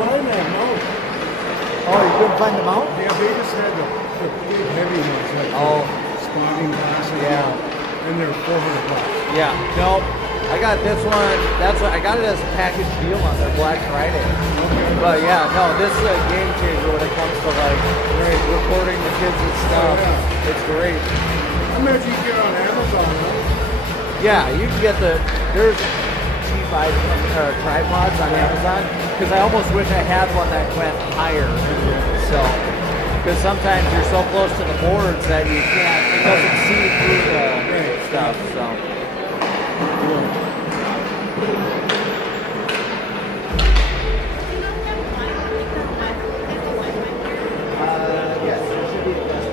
find that mount. Oh, you couldn't find the mount? Yeah, they just had the big heavy ones. Like spotting glasses. Yeah. And they're $400. Yeah. No, I got this one. That's what I got it as a package deal on their Black Friday. Okay. But yeah, no, this is a game changer when it comes to like recording the kids and stuff. Oh, yeah. It's great. I imagine you can get it on Amazon, huh? Yeah, you can get there's cheap tripods on Amazon, because I almost wish I had one that went higher. So, because sometimes you're so close to the boards that you can't, it doesn't see through the stuff. So. Yes, it should be the best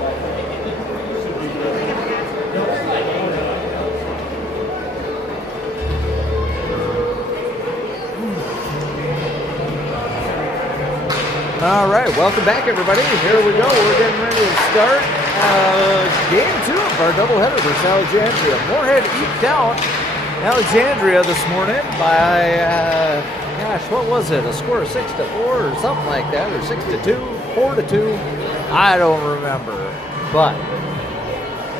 All right, welcome back, everybody. Here we go. We're getting ready to start game 2 of our doubleheader versus Alexandria. Moorhead eked out Alexandria this morning by, gosh, what was it? A score of 6-4 or something like that, or 6-2, 4-2. I don't remember, but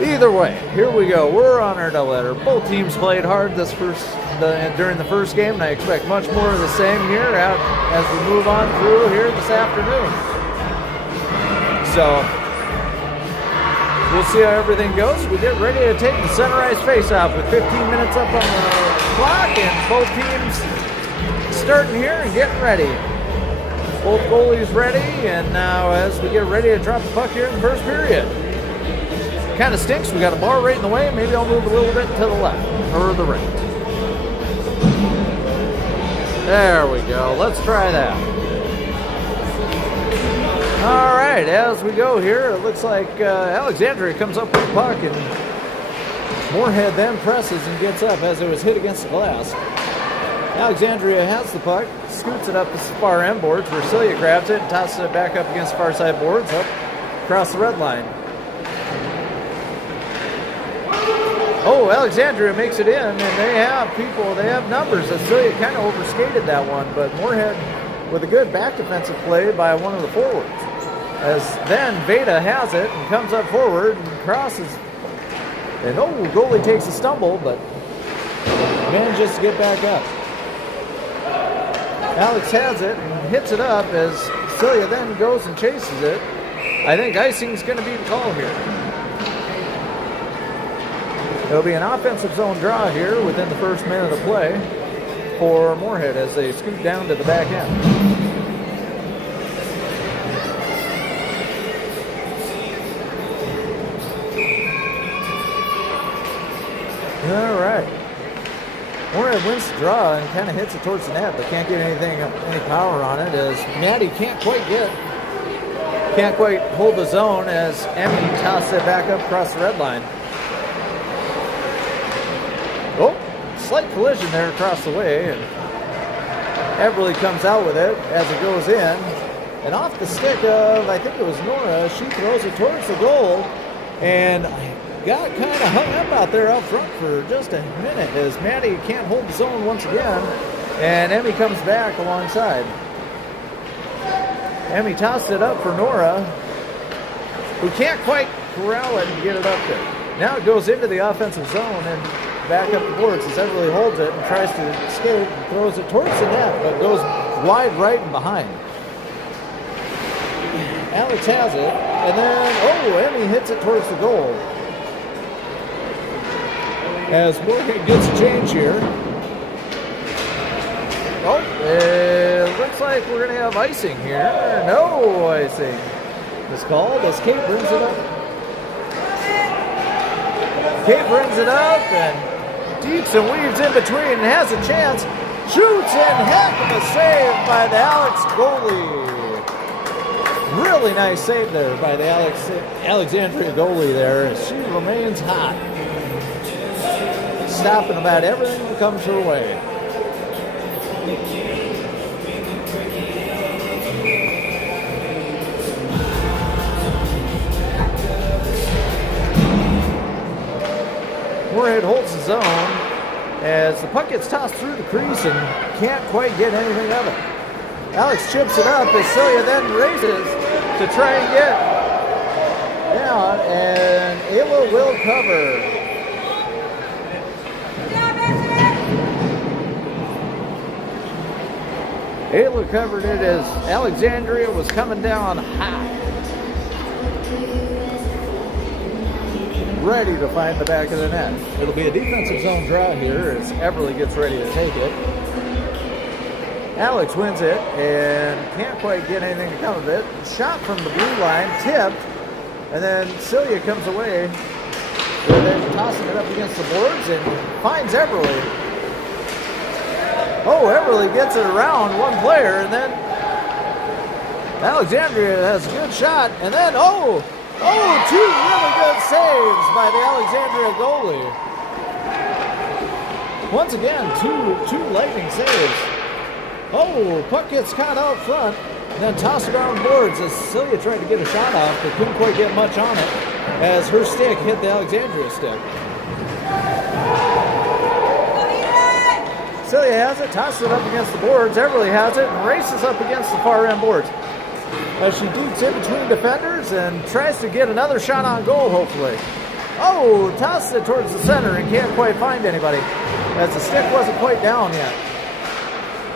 either way, here we go. We're on our doubleheader. Both teams played hard during the first game, and I expect much more of the same here as we move on through here this afternoon. So we'll see how everything goes. We get ready to take the Sunrise face-off with 15 minutes up on the clock, and both teams starting here and getting ready. Both goalies ready, and now as we get ready to drop the puck here in the first period. Kind of stinks. We got a bar right in the way. Maybe I'll move a little bit to the left or the right. There we go. Let's try that. All right, as we go here, it looks like Alexandria comes up with the puck, and Moorhead then presses and gets up as it was hit against the glass. Alexandria has the puck, scoots it up the far end boards where Celia grabs it and tosses it back up against the far side boards up across the red line. Oh, Alexandria makes it in, and they have numbers. Celia kind of overskated that one, but Moorhead with a good back defensive play by one of the forwards. As then Veda has it and comes up forward and crosses. And goalie takes a stumble, but manages to get back up. Alex has it and hits it up as Celia then goes and chases it. I think icing's going to be the call here. It'll be an offensive zone draw here within the first minute of play for Moorhead as they scoot down to the back end. All right. Moorhead wins the draw and kind of hits it towards the net, but can't get any power on it as Maddie can't quite hold the zone as Emmy tosses it back up across the red line. Oh, slight collision there across the way, and Everly comes out with it as it goes in. And off the stick of, I think it was Nora, she throws it towards the goal, and got kind of hung up out there up front for just a minute as Maddie can't hold the zone once again, and Emmy comes back alongside. Emmy tosses it up for Nora, who can't quite corral it and get it up there. Now it goes into the offensive zone and back up the boards as Everly holds it and tries to escape and throws it towards the net, but goes wide right and behind. Alex has it, and then, Emmy hits it towards the goal. As Morgan gets a change here. It looks like we're going to have icing here. No icing is called as Kate brings it up. Kate brings it up and deeps and weaves in between and has a chance. Shoots in, heck of a save by the Alex goalie. Really nice save there by the Alexandria goalie there. She remains hot. Stopping about everything that comes her way. Moorhead holds the zone as the puck gets tossed through the crease and can't quite get anything of it. Alex chips it up as Celia then races to try and get down, and Ayla will cover. Ayla covered it as Alexandria was coming down high. Ready to find the back of the net. It'll be a defensive zone draw here as Everly gets ready to take it. Alex wins it and can't quite get anything to come of it. Shot from the blue line, tipped, and then Celia comes away with it, tossing it up against the boards and finds Everly. Oh, Everly gets it around one player, and then Alexandria has a good shot, and then, two really good saves by the Alexandria goalie. Once again, two lightning saves. Oh, puck gets caught out front, and then tossed around boards as Celia tried to get a shot off, but couldn't quite get much on it as her stick hit the Alexandria stick. Celia has it, tosses it up against the boards. Everly has it and races up against the far end boards as she deeps in between defenders and tries to get another shot on goal, hopefully. Oh, tosses it towards the center and can't quite find anybody as the stick wasn't quite down yet.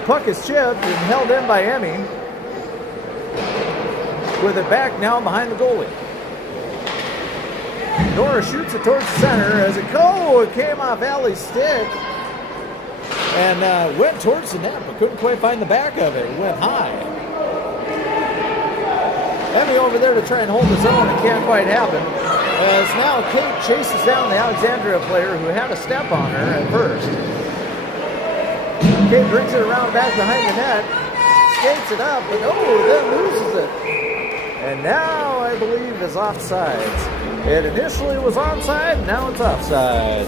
Puck is chipped and held in by Emmy with it back now behind the goalie. Nora shoots it towards the center as it came off Allie's stick and went towards the net, but couldn't quite find the back of it. It went high. Emmy over there to try and hold the zone, and can't quite happen. As now Kate chases down the Alexandria player who had a step on her at first. Kate brings it around back behind the net, skates it up, but then loses it. And now I believe is offsides. It initially was onside, now it's offside.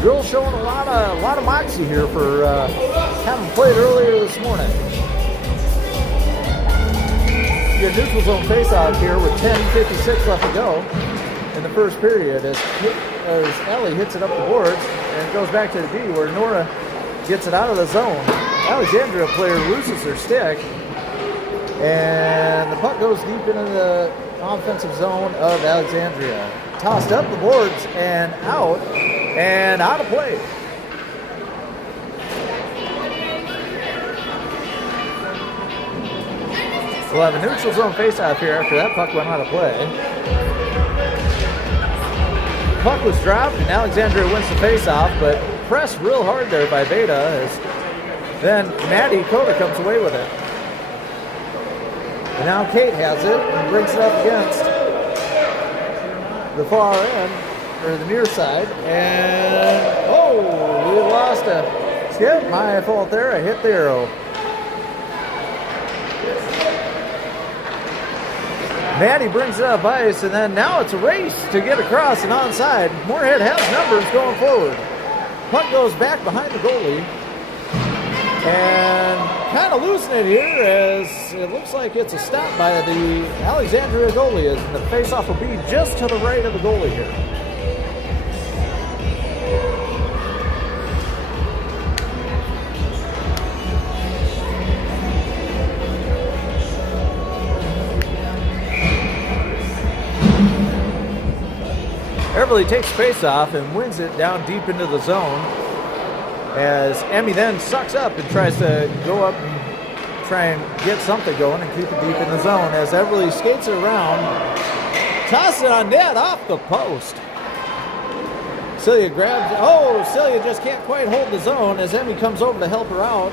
Drill showing a lot of moxie here for having played earlier this morning. You get neutral zone faceoff here with 10:56 left to go in the first period as Ellie hits it up the boards and goes back to the D where Nora gets it out of the zone. Alexandria player loses her stick and the puck goes deep into the offensive zone of Alexandria. Tossed up the boards and out of play. We'll have a neutral zone faceoff here after that puck went out of play. Puck was dropped and Alexandria wins the faceoff, but pressed real hard there by Beta as then Maddie Coda comes away with it. And now Kate has it and brings it up against the far end, or the near side, and we lost a skip. My fault there, I hit the arrow. Maddie brings it up ice, and then now it's a race to get across and onside. Moorhead has numbers going forward. Puck goes back behind the goalie, and kind of losing it here as it looks like it's a stop by the Alexandria goalie, and the faceoff will be just to the right of the goalie here. Everly takes faceoff and wins it down deep into the zone as Emmy then sucks up and tries to go up and try and get something going and keep it deep in the zone as Everly skates it around, tosses it on net off the post. Celia grabs, Celia just can't quite hold the zone as Emmy comes over to help her out.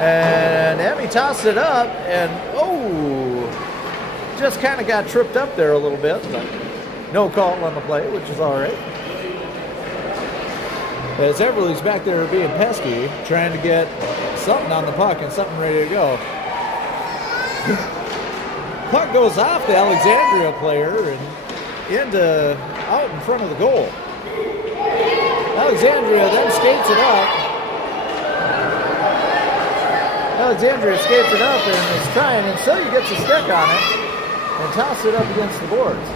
And Emmy tosses it up and just kind of got tripped up there a little bit, but no call on the play, which is all right. As Everly's back there being pesky, trying to get something on the puck and something ready to go. Puck goes off the Alexandria player and out in front of the goal. Alexandria then skates it up. Alexandria skates it up and is trying, and Celia gets a stick on it and tosses it up against the boards.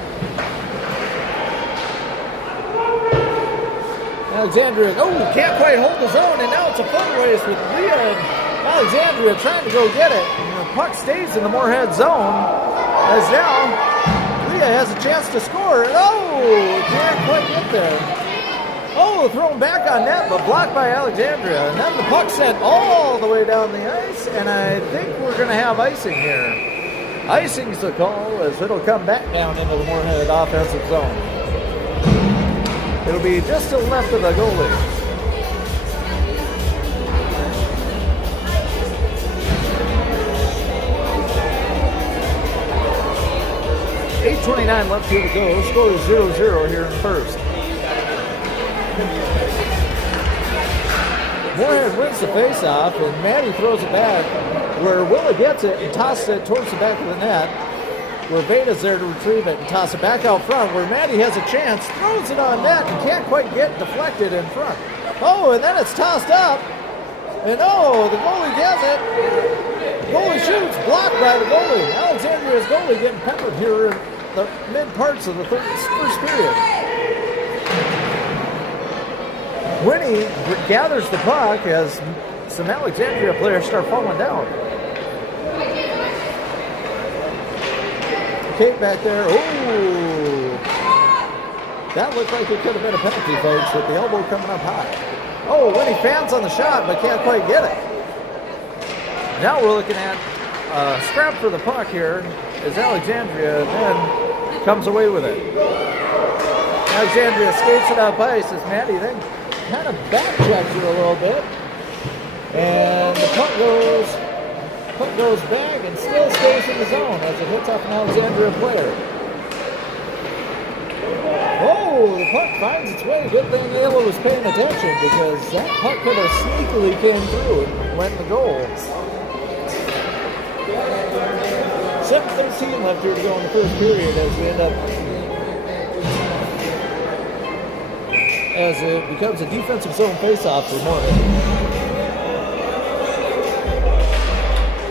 Alexandria, can't quite hold his own, and now it's a foot race with Leah and Alexandria trying to go get it. And the puck stays in the Moorhead zone, as now Leah has a chance to score. Can't quite get there. Thrown back on net, but blocked by Alexandria. And then the puck sent all the way down the ice, and I think we're going to have icing here. Icing's the call, as it'll come back down into the Moorhead offensive zone. It'll be just to the left of the goalie. .8:29 left here to go. Score is 0-0 here in the first. Moorhead wins the face-off, and Maddie throws it back where Willa gets it and tosses it towards the back of the net, where Veda's there to retrieve it and toss it back out front, where Maddie has a chance, throws it on net, and can't quite get deflected in front. And then it's tossed up, and the goalie does it. The goalie shoots, blocked by the goalie. Alexandria's goalie getting peppered here in the mid parts of the first period. Winnie gathers the puck as some Alexandria players start falling down. Kate back there. That looked like it could have been a penalty, folks, with the elbow coming up high. Winnie fans on the shot, but can't quite get it. Now we're looking at a scrap for the puck here as Alexandria then comes away with it. Alexandria skates it up ice as Maddie then kind of backtracks it a little bit. And the puck goes back and still stays in the zone as it hits off an Alexandria player. The puck finds its way. Good thing Ayla was paying attention, because that puck could have sneakily came through and went in the goal. 7:13 left here to go in the first period as it becomes a defensive zone faceoff for Moorhead.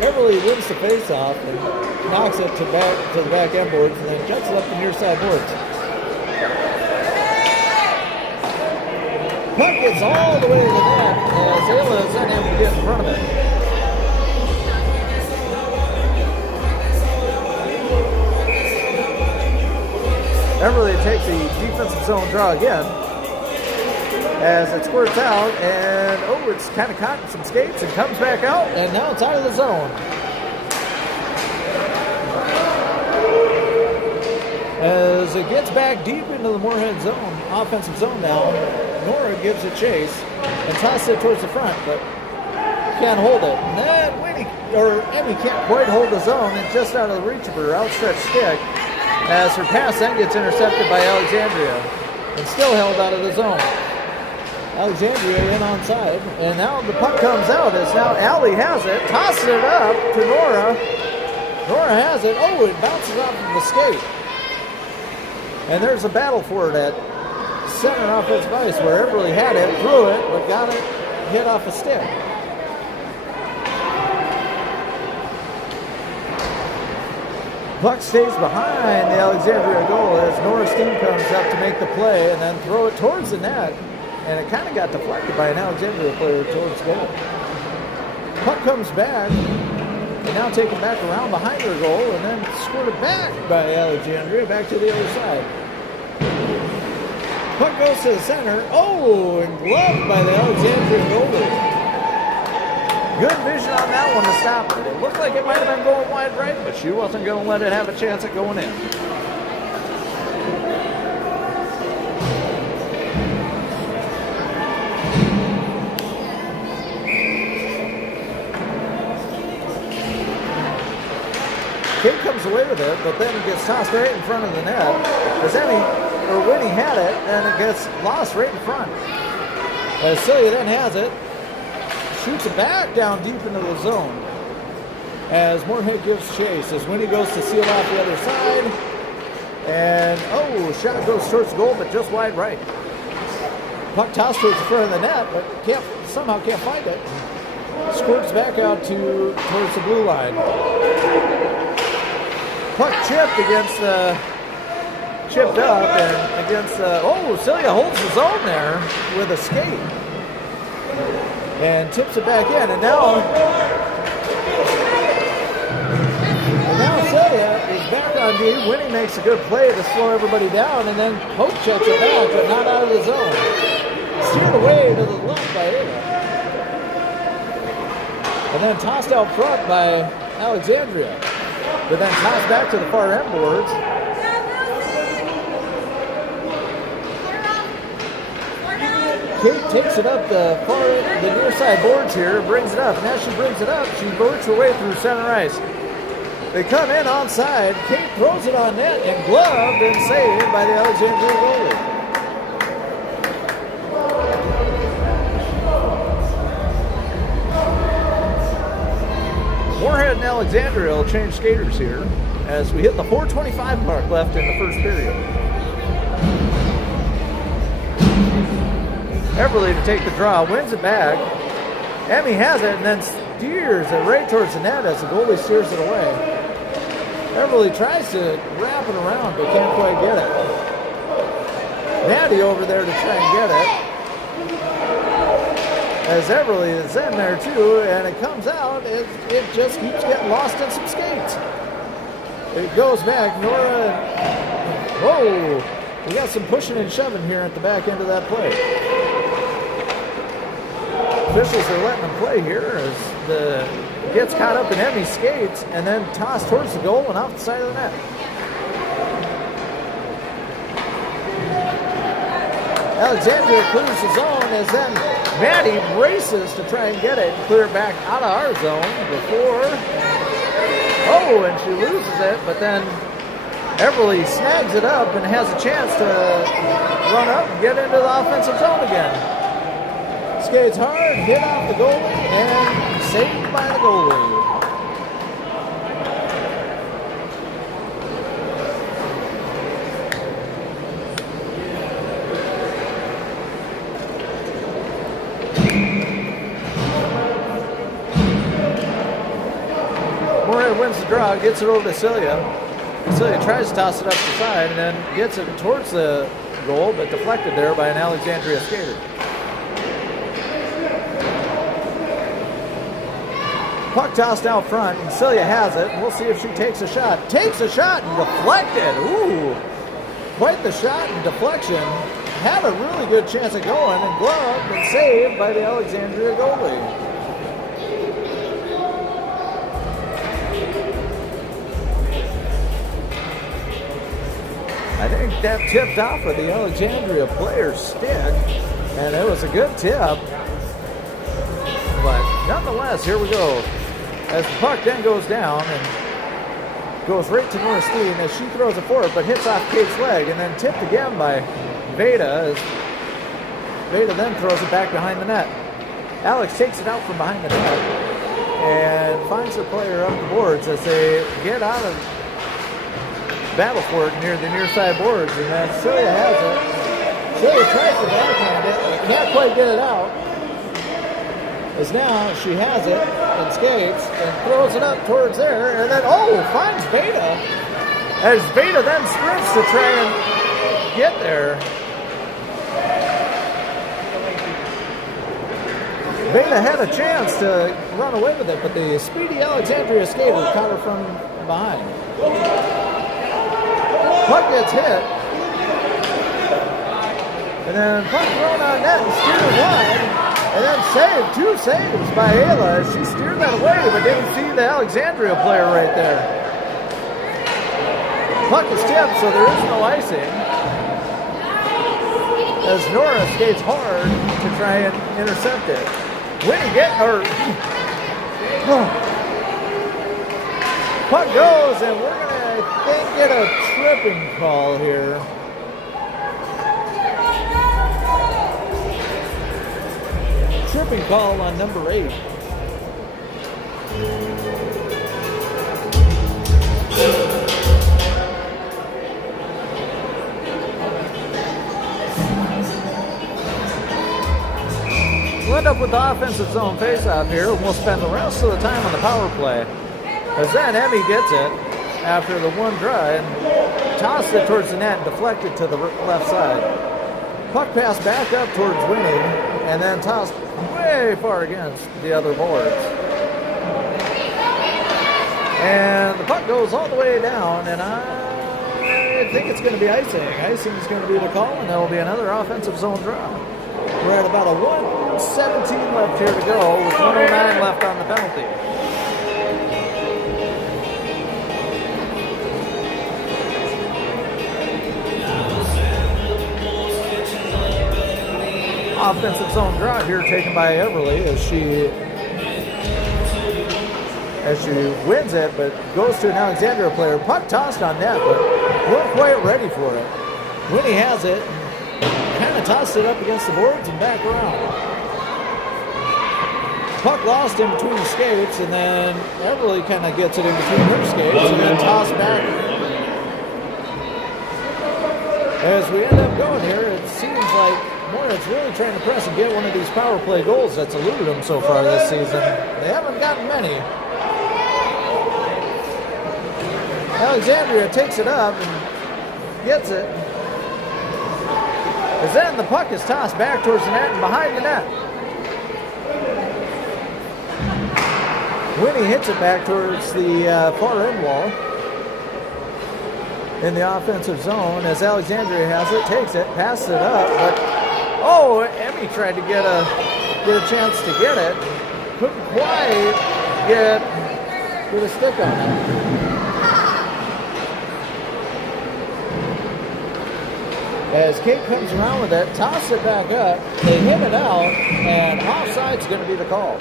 Everly wins the faceoff and knocks it to the back end boards, and then cuts it up the near side boards. Puck gets all the way to the net as Ayla is unable to get in front of it. Everly takes the defensive zone draw again as it squirts out, and it's kind of caught in some skates and comes back out, and now it's out of the zone. As it gets back deep into the Moorhead zone, offensive zone now, Nora gives a chase and tosses it towards the front, but can't hold it. And then Emmy can't quite hold the zone, and just out of the reach of her outstretched stick, as her pass then gets intercepted by Alexandria and still held out of the zone. Alexandria in onside, and now the puck comes out as now Allie has it, tosses it up to Nora. Nora has it. It bounces off of the skate. And there's a battle for it at center offensive ice, where Everly had it, threw it, but got it hit off a stick. Puck stays behind the Alexandria goal as Nora Steen comes up to make the play and then throw it towards the net. And it kind of got deflected by an Alexandria player towards goal. Puck comes back, and now taken back around behind her goal, and then squirted back by Alexandria, back to the other side. Puck goes to the center. And gloved by the Alexandria goalie. Good vision on that one to stop it. It looked like it might have been going wide right, but she wasn't going to let it have a chance at going in. Kate comes away with it, but then it gets tossed right in front of the net. As Winnie had it, and it gets lost right in front. As Celia then has it, shoots it back down deep into the zone. As Moorhead gives chase, as Winnie goes to seal off the other side. And, shot goes towards the goal, but just wide right. Puck tossed towards the front of the net, but somehow can't find it. Squirts back out towards the blue line. Puck chipped up, and against, Celia holds his own there with a skate. And tips it back in, and now Celia is back on D. Winnie makes a good play to slow everybody down, and then Pope checks it back, but not out of the zone. Steered away to the left by Ada. And then tossed out front by Alexandria. But then tossed back to the far end boards. Kate takes it up the near side boards here, brings it up, and as she brings it up, she works her way through center ice. They come in onside. Kate throws it on net and gloved and saved by the Alexandria goalie. Moorhead and Alexandria will change skaters here as we hit the 4:25 mark left in the first period. Everly to take the draw, wins it back. Emmy has it and then steers it right towards the net as the goalie steers it away. Everly tries to wrap it around but can't quite get it. Natty over there to try and get it. As Everly is in there too, and it comes out, it just keeps getting lost in some skates. It goes back, Nora. Whoa! We got some pushing and shoving here at the back end of that play. Officials are letting them play here as gets caught up in Emmy's skates and then tossed towards the goal and off the side of the net. Alexandria clears the zone as then Maddie races to try and get it and clear it back out of our zone before. Oh, and she loses it, but then Everly snags it up and has a chance to run up and get into the offensive zone again. Skates hard, hit off the goalie, and saved by the goalie. Moorhead wins the draw, gets it over to Celia. Celia tries to toss it up the side and then gets it towards the goal, but deflected there by an Alexandria skater. Puck tossed out front, and Celia has it. We'll see if she takes a shot. Takes a shot and deflected. Ooh, quite the shot and deflection. Had a really good chance of going and gloved and saved by the Alexandria goalie. I think that tipped off of the Alexandria player's stick, and it was a good tip. But nonetheless, here we go. As the puck then goes down and goes right to Nora Steen as she throws it forward, but hits off Kate's leg and then tipped again by Veda as Veda then throws it back behind the net. Alex takes it out from behind the net and finds the player up the boards as they get out of battle for it near the near side boards, and then Celia has it. Celia tries to backhand it, but can't quite get it out. As now she has it and skates and throws it up towards there, and then finds Veda. As Veda then sprints to try and get there. Veda had a chance to run away with it, but the speedy Alexandria skater caught her from behind. Puck gets hit, and then puck thrown on net and steered wide, and then saved. 2 saves by Ayla. She steered that away, but didn't see the Alexandria player right there. Puck is tipped, so there is no icing. As Nora skates hard to try and intercept it. Puck goes, and we're going to, I think, get a tripping call here. Tripping call on number 8. We'll end up with the offensive zone faceoff here, and we'll spend the rest of the time on the power play. As then Emmy gets it after the one try, and tossed it towards the net and deflected to the left side. Puck pass back up towards Winnie, and then tossed way far against the other boards. And the puck goes all the way down, and I think it's going to be icing. Icing is going to be the call, and there will be another offensive zone draw. We're at about a 1:17 left here to go with 1:09 left on the penalty. Offensive zone draw here taken by Everly as she wins it, but goes to an Alexandria player. Puck tossed on net, but weren't quite ready for it. Winnie has it, kind of tossed it up against the boards and back around. Puck lost in between the skates, and then Everly kind of gets it in between her skates and then tossed back. As we end up going here, it seems like Moritz really trying to press and get one of these power play goals that's eluded them so far this season. They haven't gotten many. Alexandria takes it up and gets it. As then the puck is tossed back towards the net and behind the net. Winnie hits it back towards the far end wall in the offensive zone as Alexandria has it, takes it, passes it up, but Emmy tried to get a chance to get it. Couldn't quite get a stick on it. As Kate comes around with it, tosses it back up, they hit it out, and offside's going to be the call.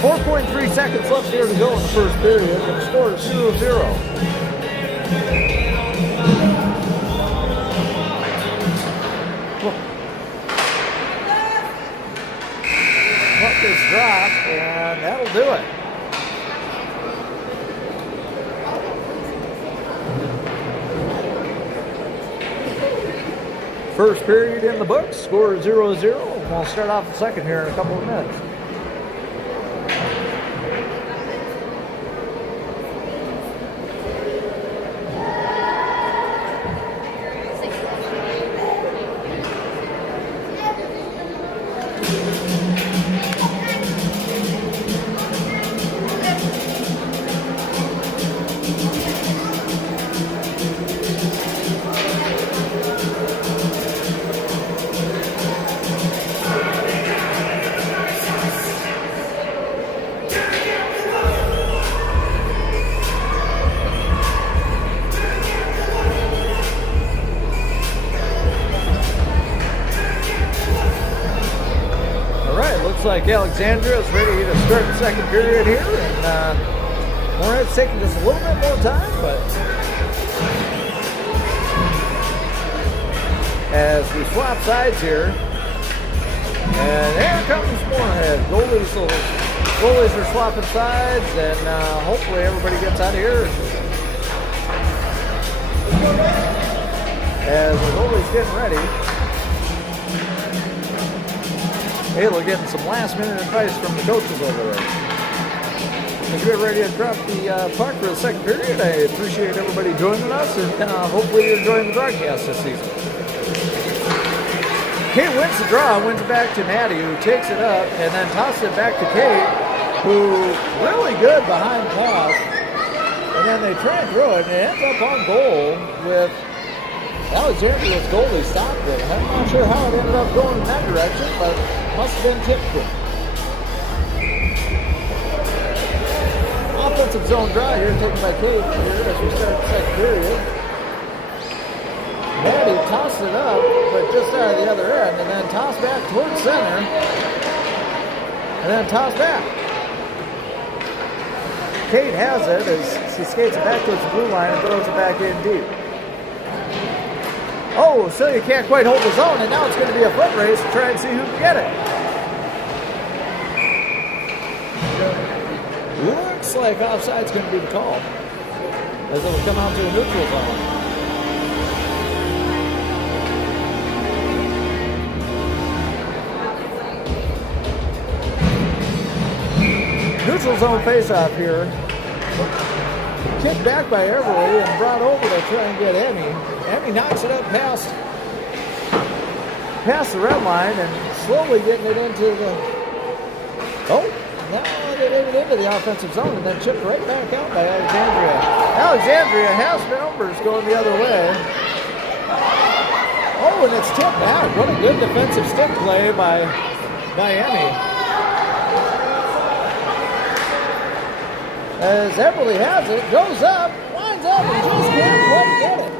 .3 seconds left here to go in the first period, and the score is 0-0. Puck is dropped, and that'll do it. First period in the books, score 0-0. We'll start off the second here in a couple of minutes. Looks like Alexandria is ready to start the second period here, and Moritz taking just a little bit more time, but as we swap sides here, and there comes Moorhead. Goalies are swapping sides, and hopefully everybody gets out of here. As the goalie's getting ready. Ayla getting some last-minute advice from the coaches over there. As we get ready to drop the puck for the second period, I appreciate everybody joining us, and hopefully you're enjoying the broadcast this season. Kate wins the draw, wins it back to Maddie, who takes it up, and then tosses it back to Kate, who really good behind the pass. And then they try and throw it, and it ends up on goal with Alexandria's goalie stopped it. I'm not sure how it ended up going in that direction, but must have been tipped good. Offensive zone draw here taken by Kate here as we start the second period. Maddie tossed it up, but just out of the other end, and then tossed back towards center, and then tossed back. Kate has it as she skates it back towards the blue line and throws it back in deep. Oh, so you can't quite hold the zone, and now it's going to be a foot race to try and see who can get it. Looks like offside's going to be the call, as it'll come out to a neutral zone. Neutral neutral zone faceoff here. Kicked back by Everly and brought over to try and get Emmy. Emmy knocks it up past the red line and slowly getting it into the... Oh, now they made it into the offensive zone and then chipped right back out by Alexandria. Alexandria has numbers going the other way. Oh, and it's tipped out. What a good defensive stick play by Emmy. As Everly has it, goes up, winds up, and just can't quite get it.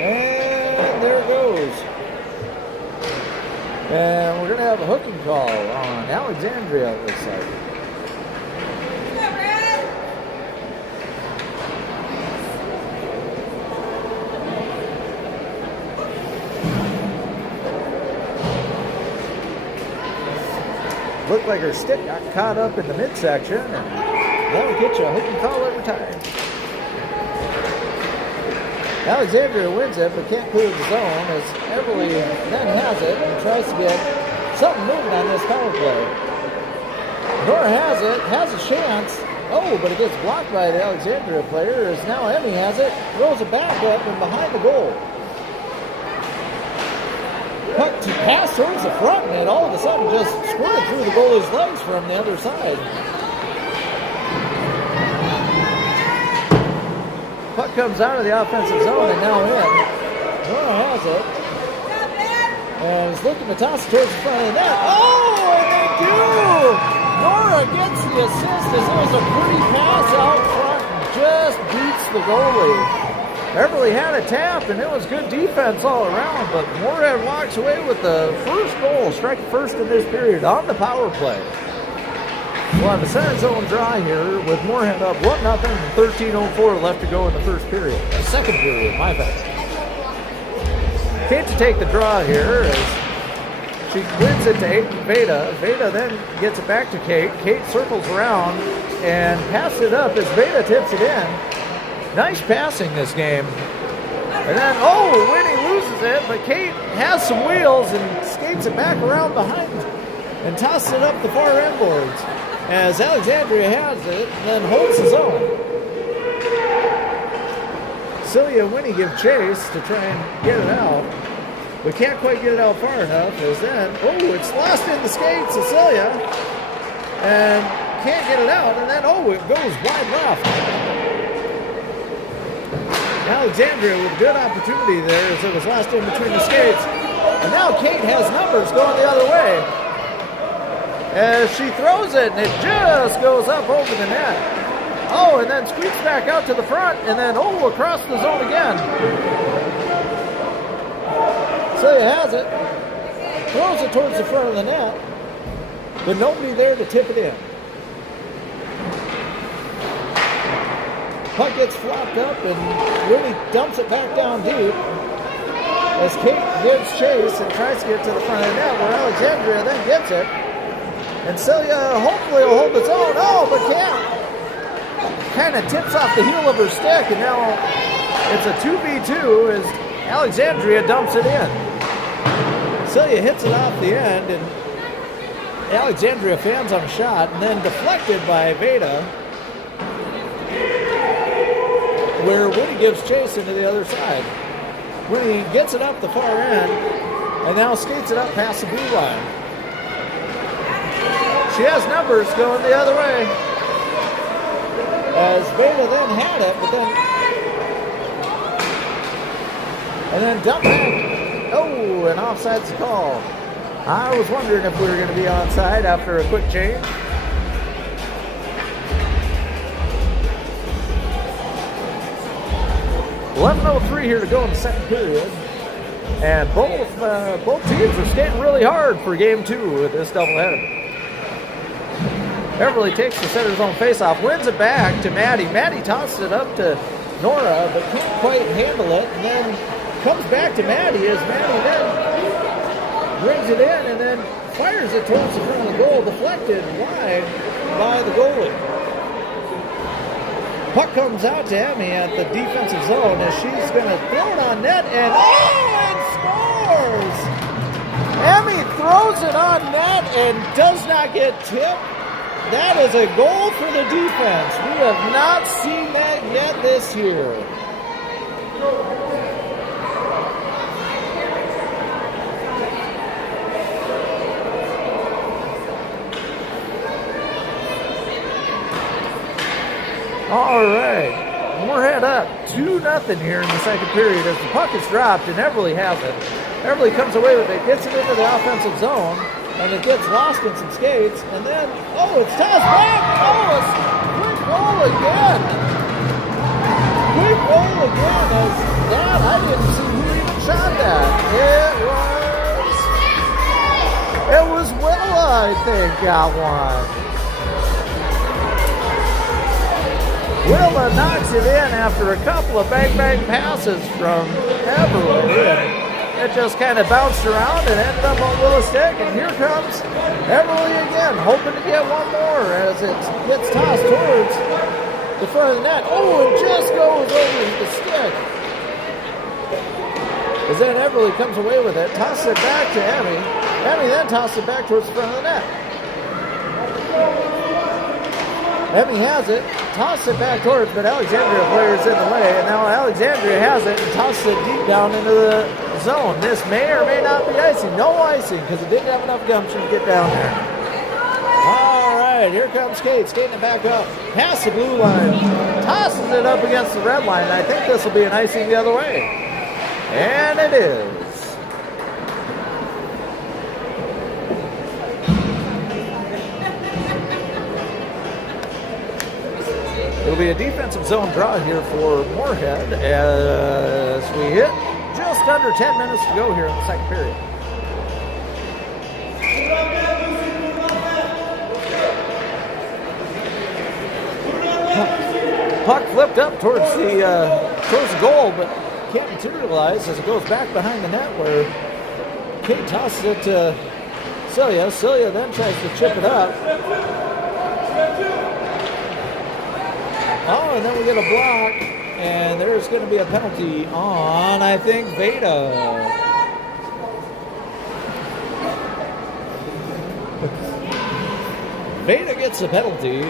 And there it goes. And we're going to have a hooking call on Alexandria, it looks like. Looked like her stick got caught up in the midsection, and that'll get you a hooking call every time. Alexandria wins it, but can't clear the zone as Everly then has it and tries to get something moving on this power play. Nora has it, has a chance. Oh, but it gets blocked by the Alexandria player as now Emmy has it, throws it back up and behind the goal. Puck to pass towards the front, and it all of a sudden just squirted through the goalie's legs from the other side. Puck comes out of the offensive zone and now in. Nora has it. And is looking to toss it towards the front of the net. Oh, and they do! Nora gets the assist as it was a pretty pass out front and just beats the goalie. Everly had a tap, and it was good defense all around, but Moorhead walks away with the first goal, strike first in this period on the power play. We'll have a center zone draw here with Moorhead up 1-0 and 13:04 left to go in the first period. Second period, my bad. Kate to take the draw here as she wins it to Veda. Veda then gets it back to Kate. Kate circles around and passes it up as Veda tips it in. Nice passing this game. And then, oh, Winnie loses it, but Kate has some wheels and skates it back around behind and tosses it up the far end boards as Alexandria has it and then holds the zone. Celia and Winnie give chase to try and get it out. We can't quite get it out far enough as then, oh, it's lost in the skates of Celia and can't get it out. And then, oh, it goes wide left. Alexandria with a good opportunity there as it was lost in between the skates. And now Kate has numbers going the other way. As she throws it and it just goes up over the net. Oh, and then squeaks back out to the front and then, oh, across the zone again. Celia has it. Throws it towards the front of the net. But nobody there to tip it in. Puck gets flopped up and really dumps it back down deep as Kate gives chase and tries to get to the front of the net where Alexandria then gets it. And Celia hopefully will hold its own. Oh, but can't. Kind of tips off the heel of her stick and now it's a 2v2 as Alexandria dumps it in. Celia hits it off the end and Alexandria fans on a shot and then deflected by Veda, where Winnie gives chase into the other side. Winnie gets it up the far end and now skates it up past the blue line. She has numbers going the other way. As Veda then had it, but then dump back. Oh, and offside's the call. I was wondering if we were going to be onside after a quick change. .11:03 here to go in the second period. And both teams are skating really hard for game 2 with this doubleheader. Everly takes the center zone faceoff, wins it back to Maddie. Maddie tosses it up to Nora, but can't quite handle it, and then comes back to Maddie as Maddie then brings it in and then fires it towards the front of the goal, deflected wide by the goalie. Puck comes out to Emmy at the defensive zone as she's going to throw it on net and oh, and scores! Emmy throws it on net and does not get tipped. That is a goal for the defense. We have not seen that yet this year. All right. Moorhead up 2-0 here in the second period as the puck is dropped and Everly has it. Everly comes away with it, gets it into the offensive zone, and it gets lost in some skates, and then, it's tossed back! It's quick goal again! Quick goal again as that, I didn't see who even shot that. It was Willa, I think, got one. Willa knocks it in after a couple of bang-bang passes from Everly. It just kind of bounced around and ended up on Willa's stick. And here comes Everly again, hoping to get one more as it gets tossed towards the front of the net. It just goes over the stick. As then Everly comes away with it, tosses it back to Emmy. Emmy then tosses it back towards the front of the net. Emmy has it, tosses it back towards, but Alexandria players in the way, and now Alexandria has it and tosses it deep down into the zone. This may or may not be icing. No icing because it didn't have enough gumption to get down there. All right, here comes Kate, skating it back up, past the blue line, tosses it up against the red line. I think this will be an icing the other way. And it is. It'll be a defensive zone draw here for Moorhead as we hit just under 10 minutes to go here in the second period. Puck flipped up towards the goal, but can't materialize as it goes back behind the net where Kate tosses it to Celia. Celia then tries to chip it up. And then we get a block, and there's going to be a penalty on, I think, Veda. Veda gets the penalty,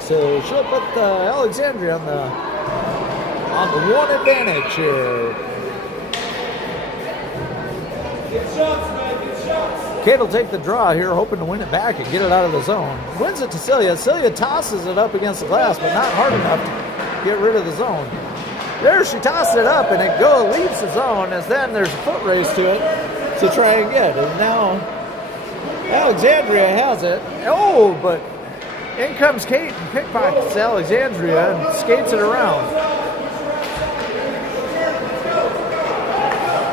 so she'll put Alexandria on the one advantage here. Get shots, man, get shots. Kate will take the draw here, hoping to win it back and get it out of the zone. Wins it to Celia. Celia tosses it up against the glass, but not hard enough to get rid of the zone. There she tosses it up, and it leaves the zone, as then there's a foot race to it to try and get. And now Alexandria has it. But in comes Kate and pickpockets Alexandria and skates it around.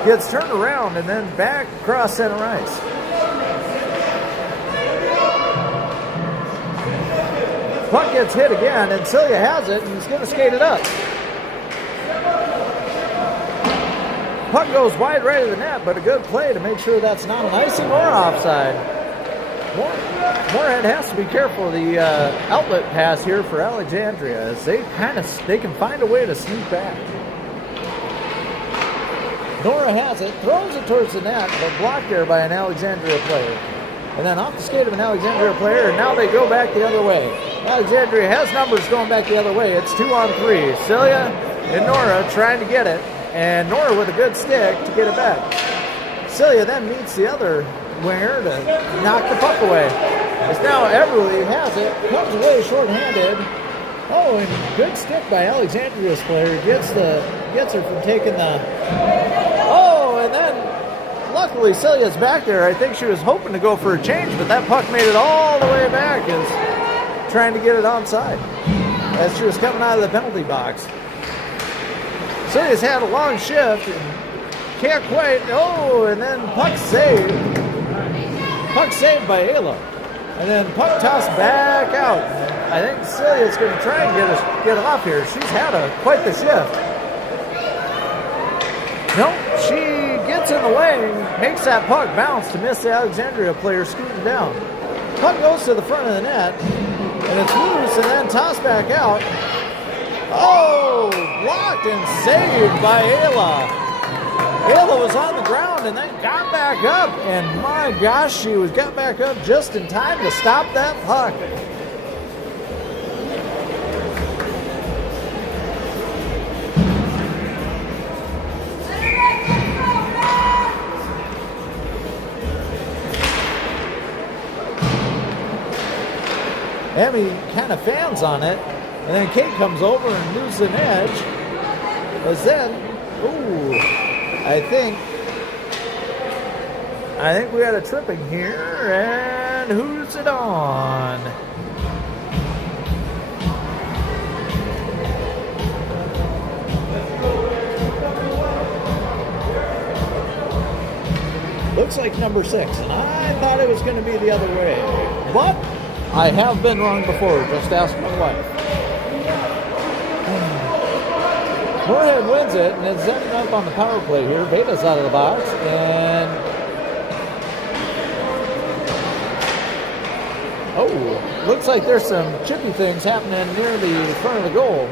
Gets turned around and then back across center ice. Puck gets hit again, and Celia has it, and he's going to skate it up. Puck goes wide right of the net, but a good play to make sure that's not an icing or offside. Moorhead has to be careful of the outlet pass here for Alexandria, as they can find a way to sneak back. Nora has it, throws it towards the net, but blocked there by an Alexandria player. And then off the skate of an Alexandria player, and now they go back the other way. Alexandria has numbers going back the other way. It's 2-on-3. Celia and Nora trying to get it, and Nora with a good stick to get it back. Celia then meets the other winger to knock the puck away. As now Everly has it, comes away shorthanded. And good stick by Alexandria's player. Gets her from taking the... and then luckily Celia's back there. I think she was hoping to go for a change, but that puck made it all the way back as trying to get it onside as she was coming out of the penalty box. Celia's had a long shift and can't quite... and then puck saved. Puck saved by Ayla. And then puck tossed back out. I think Celia's going to try and get it off here. She's had quite the shift. Nope, she gets in the way, makes that puck bounce to miss the Alexandria player scooting down. Puck goes to the front of the net, and it's loose and then tossed back out. Blocked and saved by Ayla. Ayla was on the ground and then got back up. And my gosh, she got back up just in time to stop that puck. Emmy kind of fans on it, and then Kate comes over and loses an edge. As then, ooh, I think we got a tripping here, and who's it on? Looks like number 6, and I thought it was going to be the other way, but I have been wrong before. Just ask my wife. Moorhead wins it, and it's ending up on the power play here. Beta's out of the box, and oh, looks like there's some chippy things happening near the front of the goal.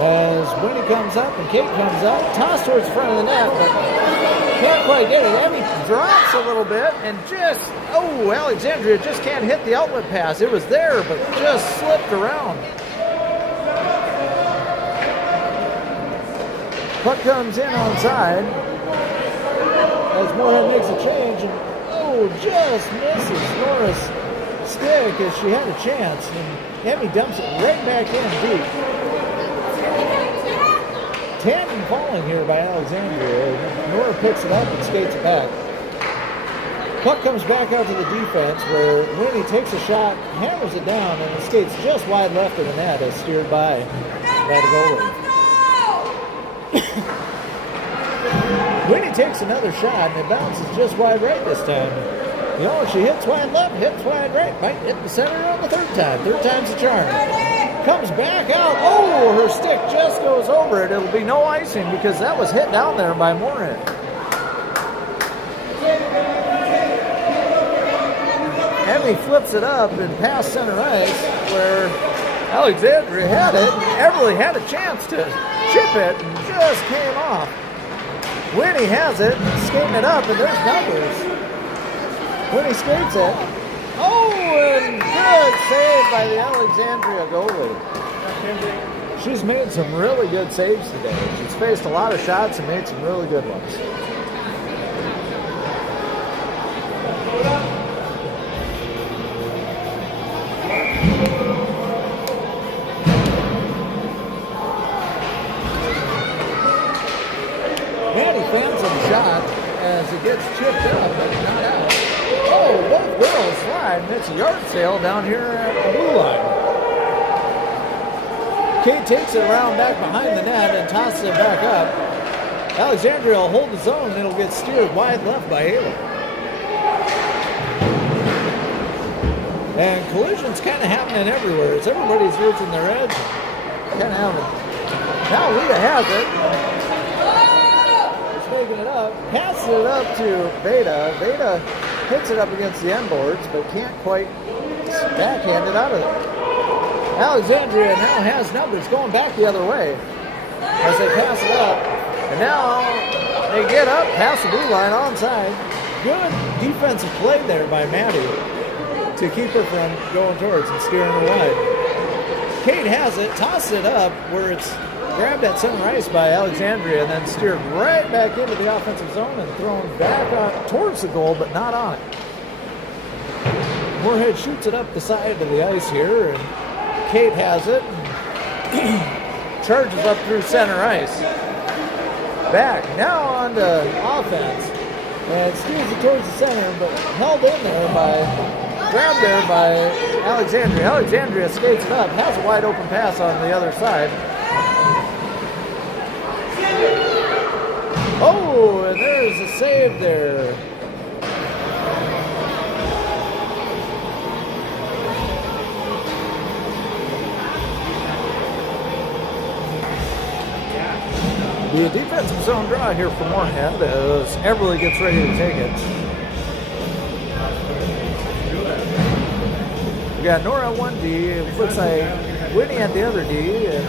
As Winnie comes up and Kate comes up, toss towards the front of the net, but can't quite get it. Emmy drops a little bit and just, oh, Alexandria just can't hit the outlet pass. It was there, but just slipped around. Puck comes in onside as Moorhead makes a change, and oh, just misses Nora's stick as she had a chance, and Emmy dumps it right back in deep. Tandem falling here by Alexandria. Nora picks it up and skates it back. Puck comes back out to the defense where Winnie takes a shot, hammers it down, and it skates just wide left of the net as steered by the goalie. Winnie takes another shot, and it bounces just wide right this time. You know, she hits wide left, hits wide right, might hit the center on the third time. Third time's the charm. Comes back out. Oh, her stick just goes over it. It'll be no icing because that was hit down there by Moorhead. Emmy flips it up and past center ice where Alexandria had it. Everly had a chance to chip it and just came off. Winnie has it, skating it up, and there's numbers. Winnie skates it. Oh, and good save by the Alexandria goalie. She's made some really good saves today. She's faced a lot of shots and made some really good ones. Maddie fans some shot as it gets chipped up, but not out. Oh, both girls slide, and it's a yard sale down here at the blue line. Kate takes it around back behind the net and tosses it back up. Alexandria will hold the zone, and it'll get steered wide left by Ayla. And collisions kind of happening everywhere. It's everybody's losing their edge. Kind of having. Now Lita has it. She's making it up. Passes it up to Beta. Beta hits it up against the end boards, but can't quite backhand it out of it. Alexandria now has numbers going back the other way as they pass it up. And now they get up past the blue line onside. Good defensive play there by Maddie to keep her from going towards and steering her wide. Kate has it, tosses it up where it's grabbed at center ice by Alexandria and then steered right back into the offensive zone and thrown back on, towards the goal, but not on it. Moorhead shoots it up the side of the ice here, and Kate has it, charges up through center ice. Back, now on to offense, and steers it towards the center, but held in there grabbed there by Alexandria. Alexandria skates it up, has a wide open pass on the other side. Oh, and there's a save there. The defensive zone draw here for Moorhead as Everly gets ready to take it. We got Nora at 1D. It looks like Whitney at the other D. And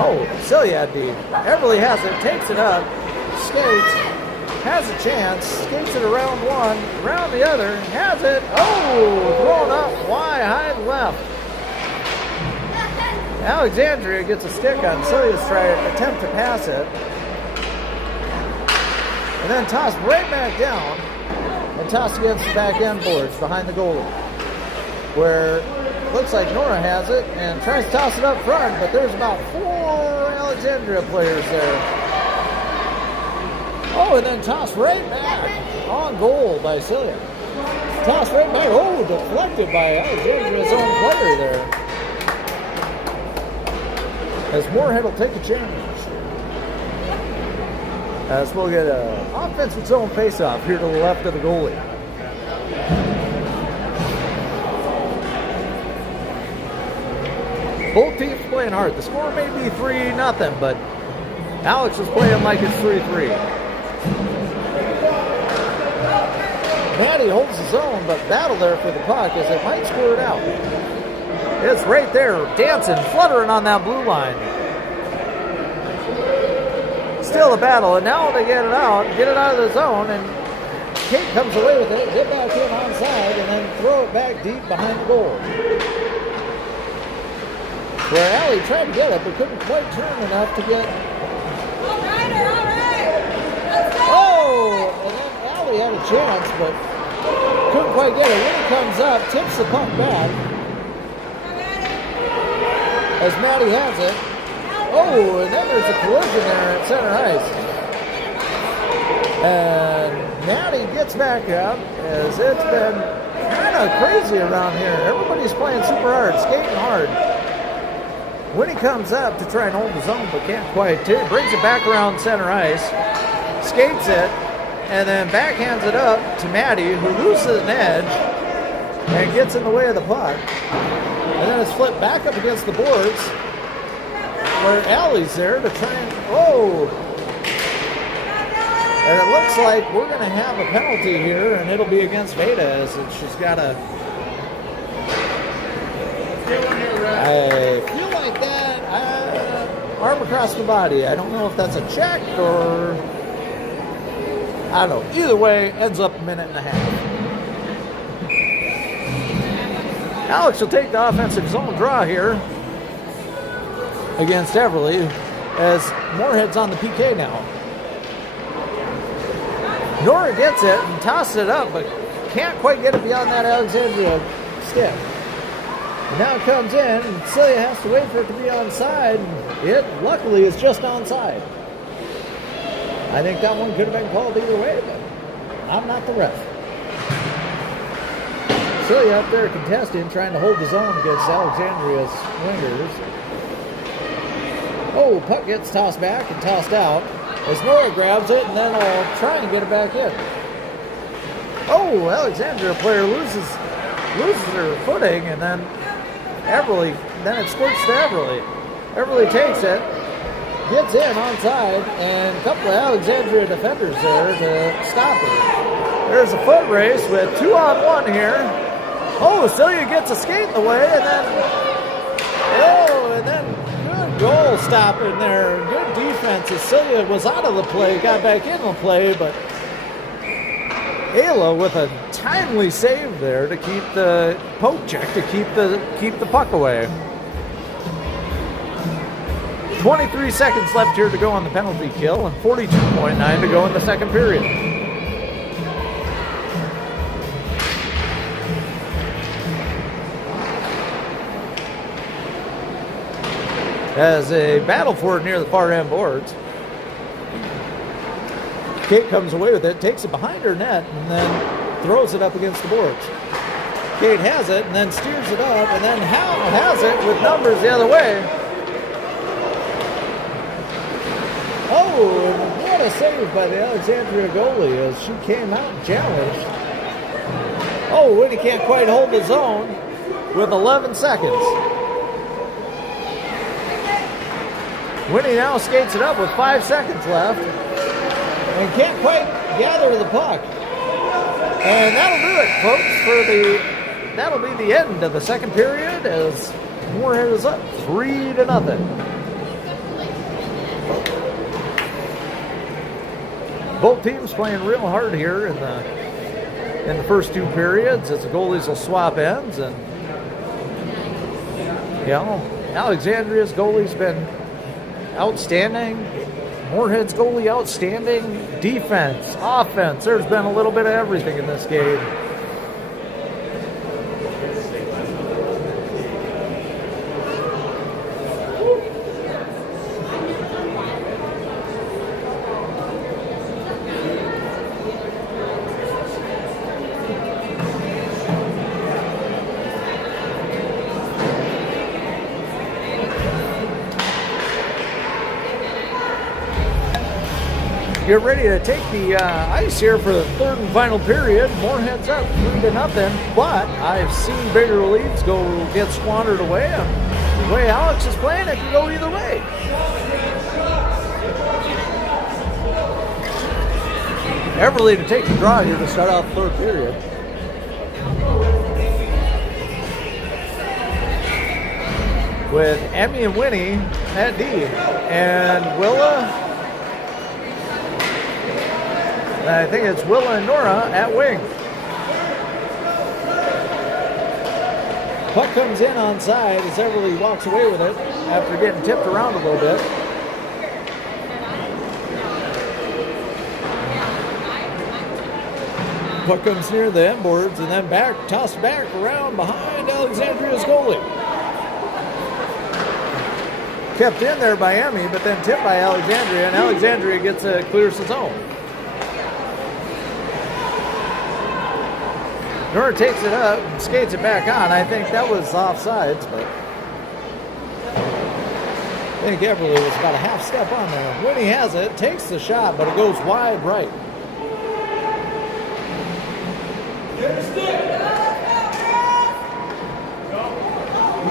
Oh, Celia deep. Everly has it, takes it up, skates, has a chance, skates it around one, around the other, has it. Oh, thrown up, high left. Alexandria gets a stick on Celia's attempt to pass it. And then tossed right back down and tossed against the back end boards behind the goalie. Where looks like Nora has it and tries to toss it up front, but there's about 4 Alexandria players there. Oh, and then tossed right back on goal by Celia. Tossed right back. Oh, deflected by Alexandria's own player there. As Moorhead will take a change. As we'll get an offensive zone faceoff here to the left of the goalie. Both teams playing hard. The score may be 3-0, but Alex is playing like it's 3-3. Maddie holds the zone, but battle there for the puck as it might score it out. It's right there, dancing, fluttering on that blue line. Still a battle, and now they get it out of the zone, and Kate comes away with it, get back in onside, and then throw it back deep behind the goal. Where Allie tried to get it, but couldn't quite turn enough to get... All right. Let's go. Oh! And then Allie had a chance, but couldn't quite get it. When he comes up, tips the puck back. As Maddie has it. Oh, and then there's a collision there at center ice. And Maddie gets back up as it's been kind of crazy around here. Everybody's playing super hard, skating hard. When he comes up to try and hold the zone, but can't quite, brings it back around center ice, skates it, and then backhands it up to Maddie, who loses an edge and gets in the way of the puck. And then it's flipped back up against the boards where Allie's there to try and, oh! And it looks like we're going to have a penalty here, and it'll be against Veda as she's got a... I feel like that arm across the body. I don't know if that's a check or... I don't know. Either way, ends up a minute and a half. Alex will take the offensive zone draw here against Everly as Moorhead's on the PK now. Nora gets it and tosses it up, but can't quite get it beyond that Alexandria stick. And now it comes in, and Celia has to wait for it to be onside. And it, luckily, is just onside. I think that one could have been called either way, but I'm not the ref. Celia up there contesting, trying to hold the zone against Alexandria's wingers. Oh, puck gets tossed back and tossed out as Nora grabs it, and then I'll try and get it back in. Oh, Alexandria player loses her footing, and then Everly, then it squirts to Everly. Everly takes it, gets in onside, and a couple of Alexandria defenders there to stop her. There's a foot race with 2-on-1 here. Oh, Celia gets a skate in the way, and then good goal stopping there. Good defense as Celia was out of the play, got back in the play, but Ayla with a timely save there to keep the poke check, to keep the puck away. 23 seconds left here to go on the penalty kill and 42.9 to go in the second period. As a battle for it near the far end boards. Kate comes away with it, takes it behind her net, and then throws it up against the boards. Kate has it, and then steers it up, and then Hal has it with numbers the other way. Oh, and what a save by the Alexandria goalie as she came out and challenged. Oh, Whitney can't quite hold the zone with 11 seconds. Whitney now skates it up with 5 seconds left and can't quite gather the puck. And that'll do it, folks, that'll be the end of the second period as Moorhead is up 3-0. Both teams playing real hard here in the first two periods as the goalies will swap ends. And you know, Alexandria's goalie's been outstanding. Moorhead's goalie outstanding. Defense, offense, there's been a little bit of everything in this game. Get ready to take the ice here for the third and final period. Moorhead's up 3-0, but I've seen bigger leads get squandered away. And the way Alex is playing, it can go either way. Everly to take the draw here to start out the third period. With Emmy and Winnie at D, and Willa. I think it's Willa and Nora at wing. Puck comes in onside as Everly walks away with it after getting tipped around a little bit. Puck comes near the end boards and then tossed back around behind Alexandria's goalie. Kept in there by Emmy, but then tipped by Alexandria, and Alexandria clears the zone. Nora takes it up and skates it back on. I think that was offsides, but I think Everly was about a half step on there. Winnie has it, takes the shot, but it goes wide right.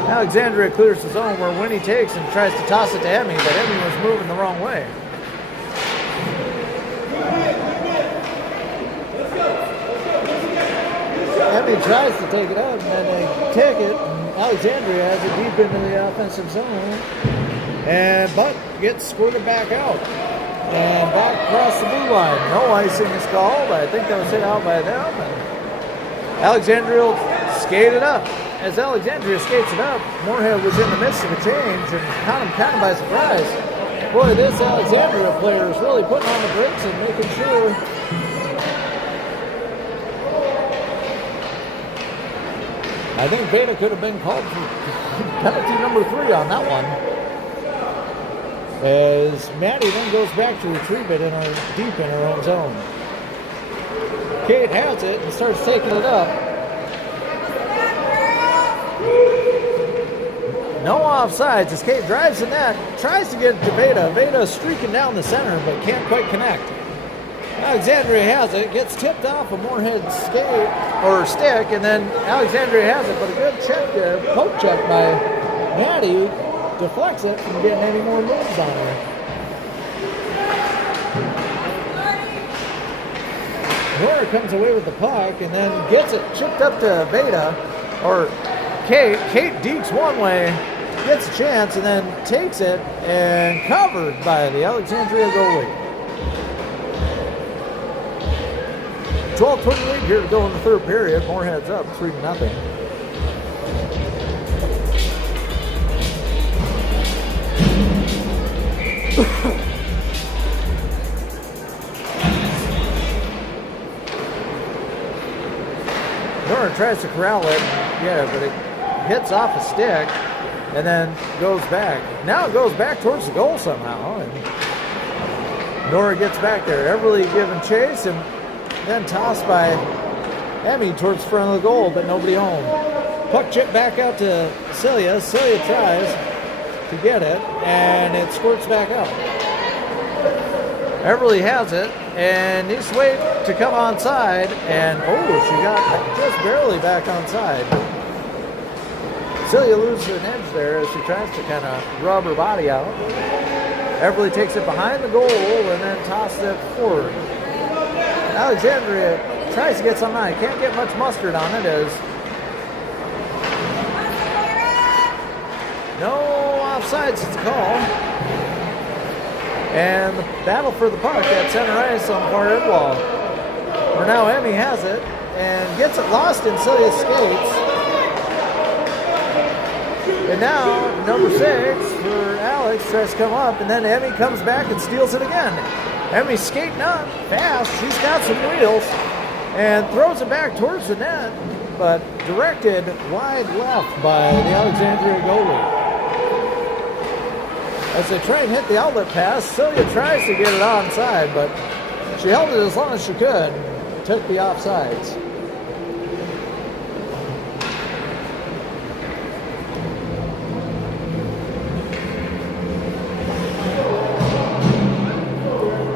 Alexandria clears the zone where Winnie takes and tries to toss it to Emmy, but Emmy was moving the wrong way. Emmy tries to take it up, and then they take it, and Alexandria has it deep into the offensive zone, but gets squirted back out, and back across the blue line. No icing is called, but I think that was hit out by them, and Alexandria will skate it up. As Alexandria skates it up, Moorhead was in the midst of a change and caught him kind of by surprise. Boy, this Alexandria player is really putting on the brakes and making sure. I think Veda could have been called for penalty number 3 on that one. As Maddie then goes back to retrieve it deep in her own zone. Kate has it and starts taking it up. No offsides as Kate drives the net, tries to get it to Veda. Veda streaking down the center but can't quite connect. Alexandria has it, gets tipped off a Moorhead stick, and then Alexandria has it, but a good check there, poke check by Maddie, deflects it from getting any more moves on her. Nora comes away with the puck and then gets it chipped up to Veda, or Kate. Kate dekes one way, gets a chance, and then takes it and covered by the Alexandria goalie. 12:20 lead here to go in the third period. Moorhead's up 3-0. Nora tries to corral it, but it hits off a stick and then goes back. Now it goes back towards the goal somehow, and Nora gets back there. Everly giving chase and then tossed by Emmy towards the front of the goal, but nobody home. Puck chip back out to Celia. Celia tries to get it, and it squirts back out. Everly has it, and needs to wait to come onside, and she got just barely back onside. Celia loses an edge there as she tries to kind of rub her body out. Everly takes it behind the goal and then tosses it forward. Alexandria tries to get something on it. Can't get much mustard on it as no offsides is the call. And the battle for the puck at center ice on far end wall. Where now Emmy has it and gets it lost in Celia's skates. And now number 6 for Alex tries to come up, and then Emmy comes back and steals it again. Emmy's skating up fast. She's got some wheels and throws it back towards the net, but directed wide left by the Alexandria goalie. As they try and hit the outlet pass, Celia tries to get it onside, but she held it as long as she could and took the offsides.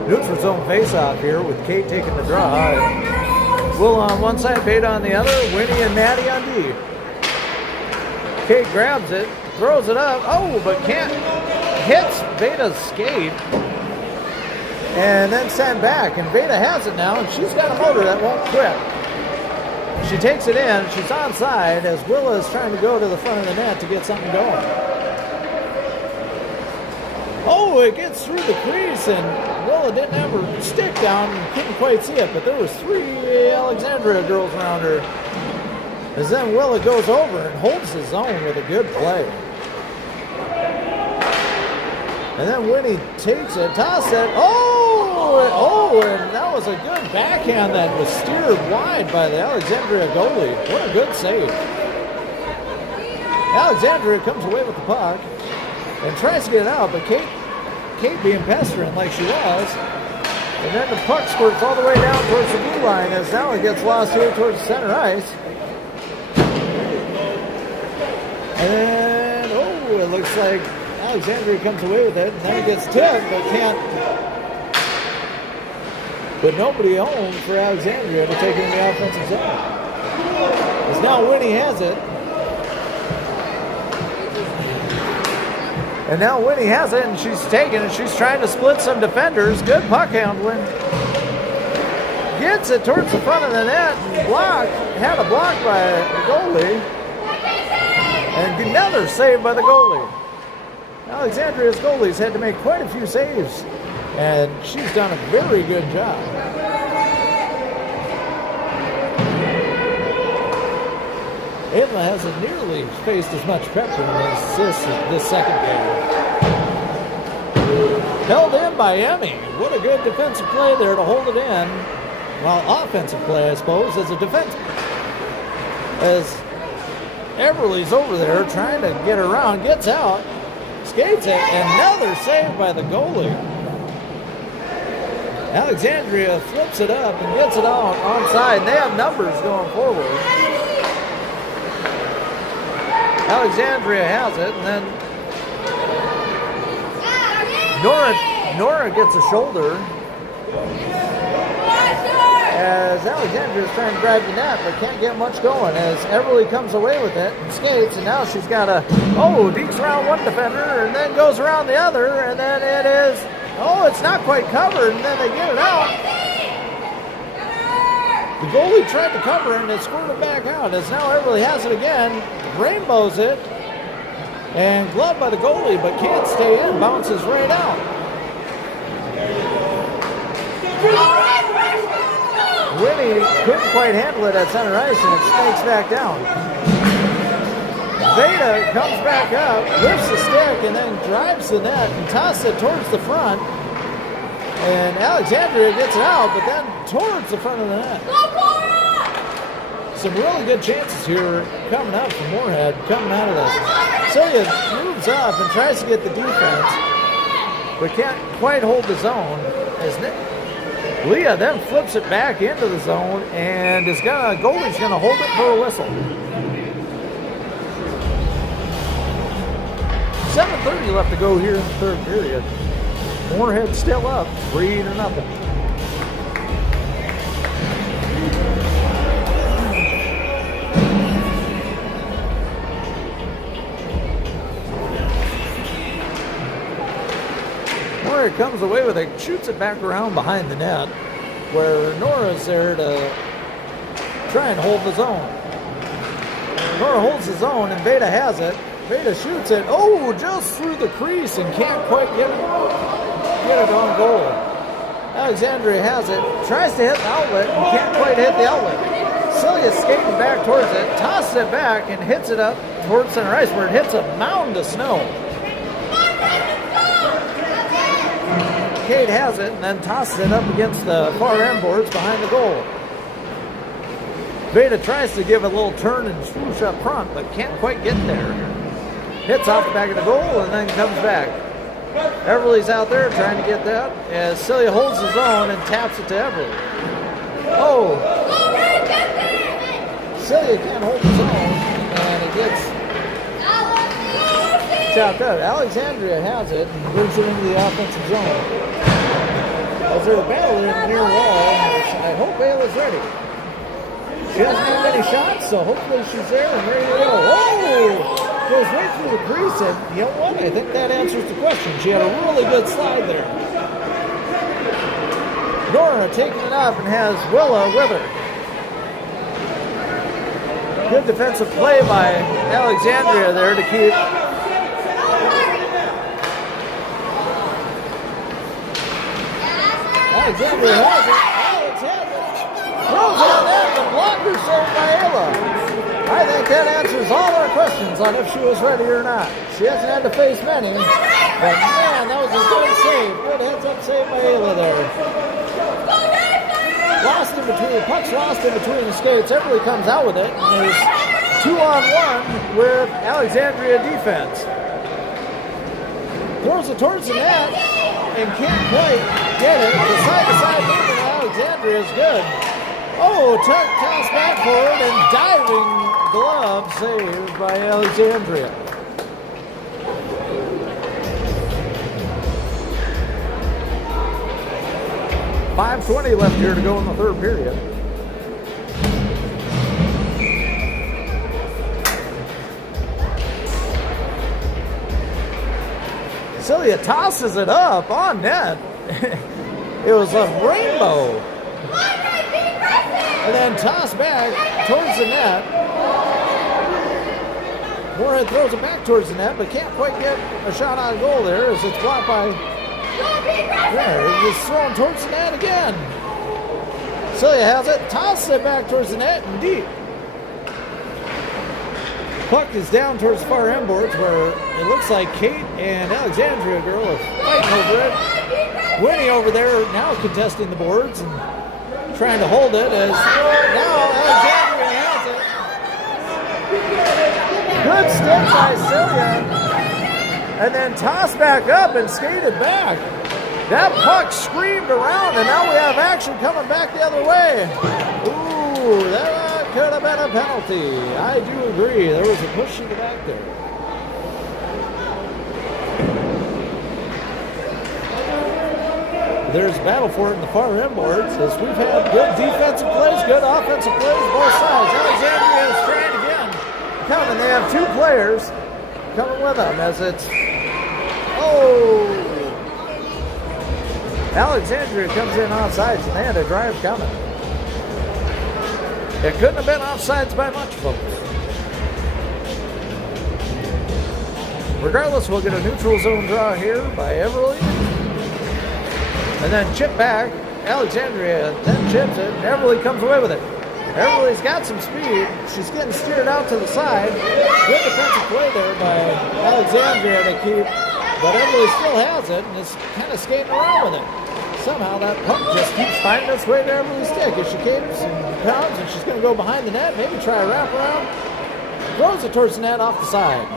Neutral zone face-off here with Kate taking the draw. Will on one side, Beta on the other, Winnie and Maddie on D. Kate grabs it, throws it up, but can't. Hits Beta's skate and then sent back, and Beta has it now, and she's got a motor that won't quit. She takes it in, she's onside as Willa is trying to go to the front of the net to get something going. It gets through the crease, and Willa didn't have her stick down and couldn't quite see it, but there was 3 Alexandria girls around her. As then Willa goes over and holds the zone with a good play. And then Winnie takes it, tosses it. And that was a good backhand that was steered wide by the Alexandria goalie. What a good save. Alexandria comes away with the puck and tries to get it out, but Kate being pestering like she was. And then the puck squirts all the way down towards the blue line as now it gets lost here towards center ice. And then, it looks like Alexandria comes away with it, and then it gets tipped, but can't. But nobody home for Alexandria to take it in the offensive zone. As now Winnie has it. And now Winnie has it, and she's taking it. She's trying to split some defenders. Good puck handling. Gets it towards the front of the net and had a block by the goalie. And another save by the goalie. Alexandria's goalies had to make quite a few saves, and she's done a very good job. Ayla hasn't nearly faced as much pressure as this second game. Held in by Emmy. What a good defensive play there to hold it in. Well, offensive play, I suppose, as a defense. As Everly's over there trying to get around, gets out. Skates it, another save by the goalie. Alexandria flips it up and gets it out onside. They have numbers going forward. Alexandria has it, and then Nora gets a shoulder. As Alexandria is trying to grab the net, but can't get much going as Everly comes away with it and skates, and now she's got dekes around one defender and then goes around the other, and then it is, it's not quite covered, and then they get it out. The goalie tried to cover it, and it squirted back out, as now Everly has it again, rainbows it, and gloved by the goalie, but can't stay in, bounces right out. Winnie couldn't quite handle it at center ice, and it snakes back down. Beta comes back up, lifts the stick, and then drives the net and tosses it towards the front. And Alexandria gets it out, but then towards the front of the net. Some really good chances here coming up from Moorhead, coming out of this. Celia moves up and tries to get the defense, but can't quite hold the zone. As Leah then flips it back into the zone, and goalie's gonna hold it for a whistle. 7:30 left to go here in the third period. Moorhead still up, 3-0. Moorhead comes away with it, shoots it back around behind the net, where Nora's there to try and hold the zone. Nora holds the zone, and Beta has it. Beta shoots it, just through the crease and can't quite get it. get it on goal. Alexandria has it, tries to hit the outlet, and can't quite hit the outlet. Celia's skating back towards it, tosses it back, and hits it up towards center ice where it hits a mound of snow. Kate has it and then tosses it up against the far end boards behind the goal. Veda tries to give a little turn and swoosh up front, but can't quite get there. Hits off the back of the goal and then comes back. Everly's out there trying to get that as Celia holds his own and taps it to Everly. Oh! Celia can't hold his own and it gets chopped up. Alexandria has it and moves it into the offensive zone. As they're battling in the near wall, I hope Ayla's ready. She hasn't had many shots, so hopefully she's there and ready to go. Oh! Goes right through the crease, and you know what? I think that answers the question. She had a really good slide there. Nora taking it up and has Willa with her. Good defensive play by Alexandria there to keep Alexandria has it. Alex has it. Throws it on that. The blocker saved by Ayla. I think that answers all our questions on if she was ready or not. She hasn't had to face many, but man, that was a good save. Good heads-up save by Ayla there. Lost in between, puck's lost in between the skates. Everly comes out with it and is 2-on-1 with Alexandria defense. Throws it towards the net and can't quite get it. The side-to-side movement of Alexandria is good. Oh, toss back forward and diving glove saved by Alexandria. .520 left here to go in the third period. Celia tosses it up on net. It was a rainbow. And then toss back towards the net. Moorhead throws it back towards the net, but can't quite get a shot on goal there as it's blocked by. There, it's thrown towards the net again. Celia has it, tosses it back towards the net and deep. Puck is down towards the far end boards where it looks like Kate and Alexandria girl are fighting over it. Winnie over there now contesting the boards and trying to hold it as now Alexandria has it. Good stick by Celia. And then tossed back up and skated back. That puck screamed around and now we have action coming back the other way. Ooh, that could have been a penalty. I do agree. There was a push in the back there. There's a battle for it in the far end boards as we've had good defensive plays, good offensive plays both sides. Alexandria is trying again. Coming, they have two players coming with them as it's, oh! Alexandria comes in offsides and they had a drive coming. It couldn't have been offsides by much, folks. Regardless, we'll get a neutral zone draw here by Everly. And then chip back. Alexandria then chips it. And Everly comes away with it. Everly's got some speed. She's getting steered out to the side. Good defensive play there by Alexandria to keep. But Everly still has it and is kind of skating around with it. Somehow that puck just keeps finding its way to Everly's stick as she capes and pounds, and she's going to go behind the net, maybe try a wraparound. Throws it towards the net off the side.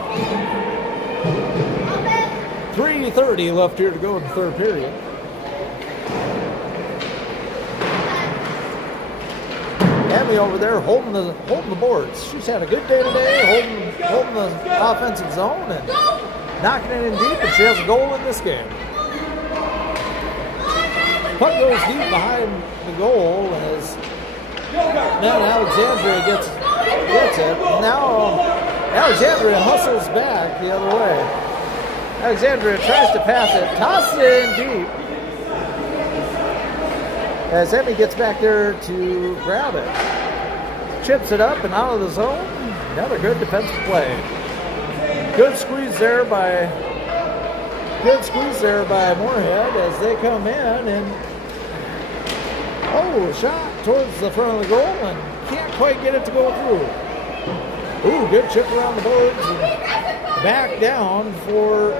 3:30 left here to go in the third period. Emily over there holding the boards. She's had a good day today, holding the offensive zone and knocking it in deep, and she has a goal in this game. Puck goes deep behind the goal as now Alexandria gets it. Now Alexandria hustles back the other way. Alexandria tries to pass it, tosses it in deep. As Emmy gets back there to grab it. Chips it up and out of the zone. Another good defensive play. Good squeeze there by Good squeeze there by Moorhead as they come in and shot towards the front of the goal and can't quite get it to go through. Ooh, good chip around the boards and back down for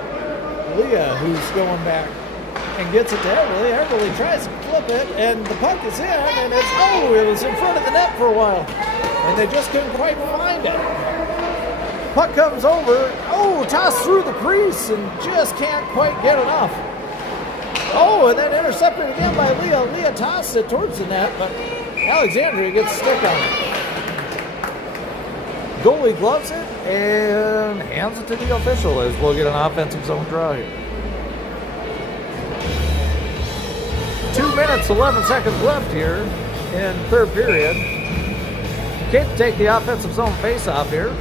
Leah, who's going back and gets it to Everly. Everly tries to flip it and the puck is in and it was in front of the net for a while and they just couldn't quite find it. Puck comes over, tossed through the crease and just can't quite get enough. And then intercepted again by Leah. Leah tossed it towards the net, but Alexandria gets a stick on it. Goalie gloves it and hands it to the official as we'll get an offensive zone draw here. 2 minutes, 11 seconds left here in third period. Kate to take the offensive zone face-off here.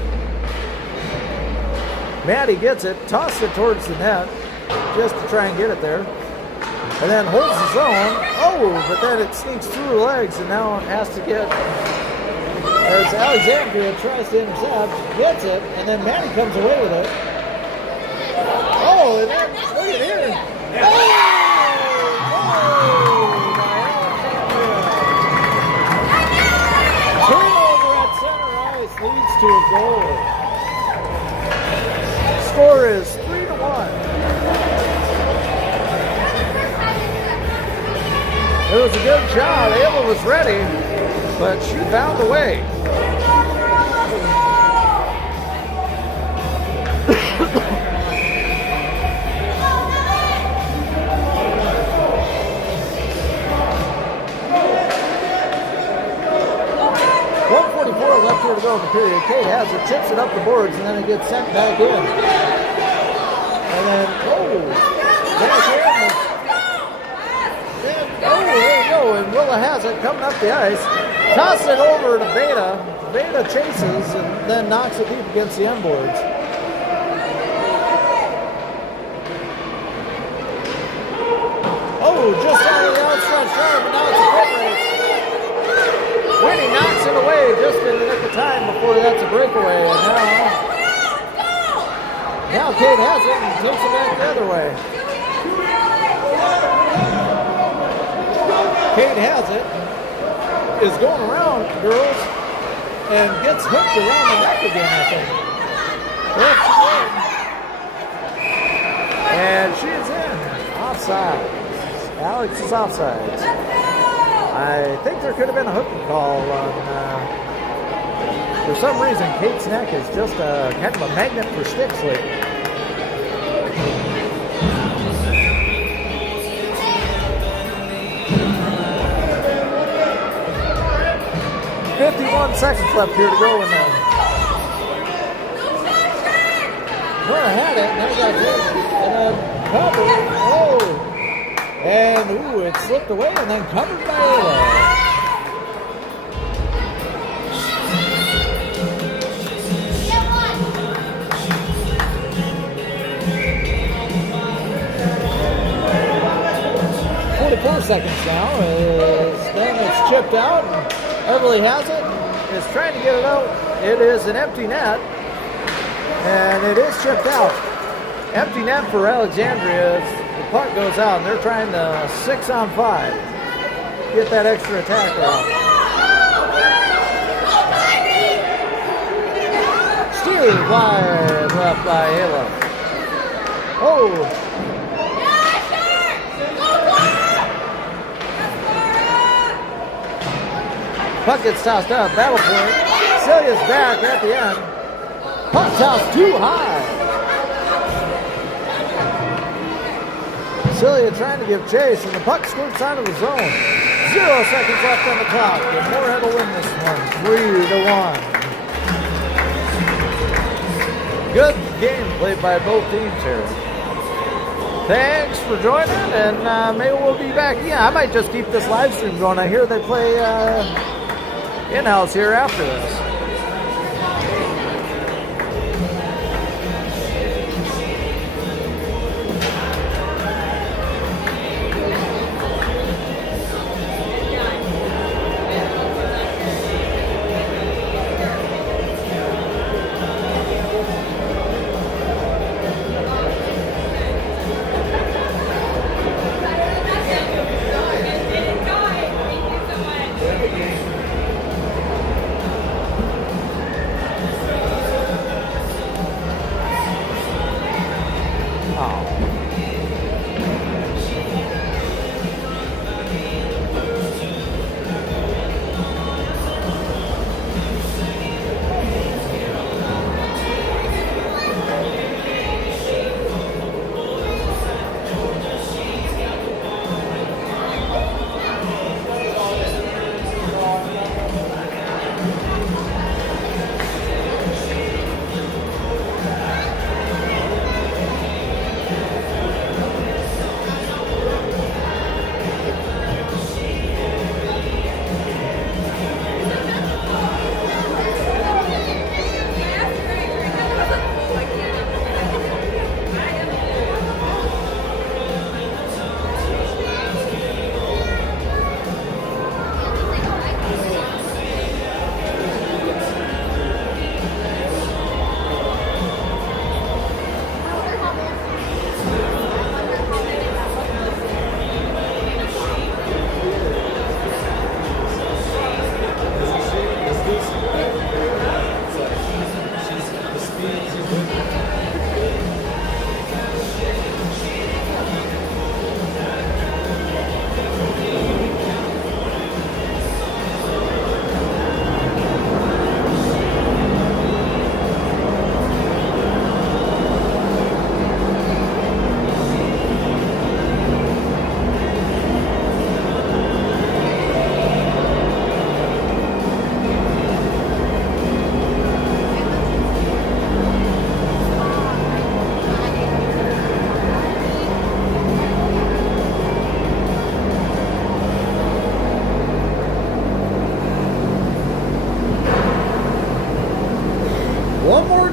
Maddie gets it, tosses it towards the net just to try and get it there. And then holds the zone. But then it sneaks through the legs and now it has to get, as Alexandria tries to intercept, gets it, and then Maddie comes away with it. And then look at here. Turnover at center ice leads to a goal. Score is 3-1. It was a good shot. Ayla was ready, but she found a way. Left here to go in the period. Kate has it, tips it up the boards, and then it gets sent back in. And then, back in. There you go. And Willa has it coming up the ice. Tosses it over to Beta. Beta chases and then knocks it deep against the end boards. Just out of the outstretched arm, and now it's a foot race. Winnie knocks it away just in the nick of time before that's a breakaway. And now Kate has it and takes it back the other way. Kate has it, is going around, girls, and gets hooked around the neck again, I think. Yes, she did. And she is in. Offside. Alex is offside. I think there could have been a hooking call on, for some reason, Kate's neck is just kind of a magnet for sticks lately. "51 seconds left here to go in there. Nora had it, and then it got hit, and then covered. And it slipped away and then covered by Ayla. "44 seconds now. Then it's chipped out. Everly has it. Is trying to get it out. It is an empty net. And it is chipped out. Empty net for Alexandria. The puck goes out, and they're trying to 6-on-5. Get that extra attacker out. Steal wide left by Ayla. Puck gets tossed up. Battle point. Celia's back at the end. Puck tossed too high. Celia trying to give chase, and the puck squirts out of the zone. 0 seconds left on the clock, and Moorhead will win this one, 3-1. Good game played by both teams here. Thanks for joining, and maybe we'll be back. Yeah, I might just keep this live stream going. I hear they play in-house here after this.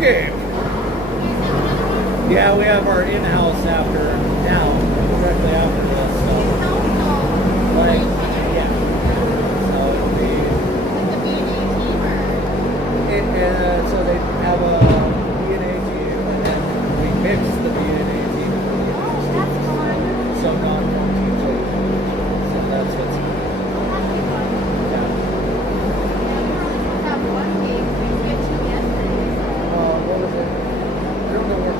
game. Yeah, we have our in-house after now, directly after this. So, like, yeah. So it'll be. So they have a B&A team, and then we mix the B&A team. So non-team. So that's what's. What was it? I don't know where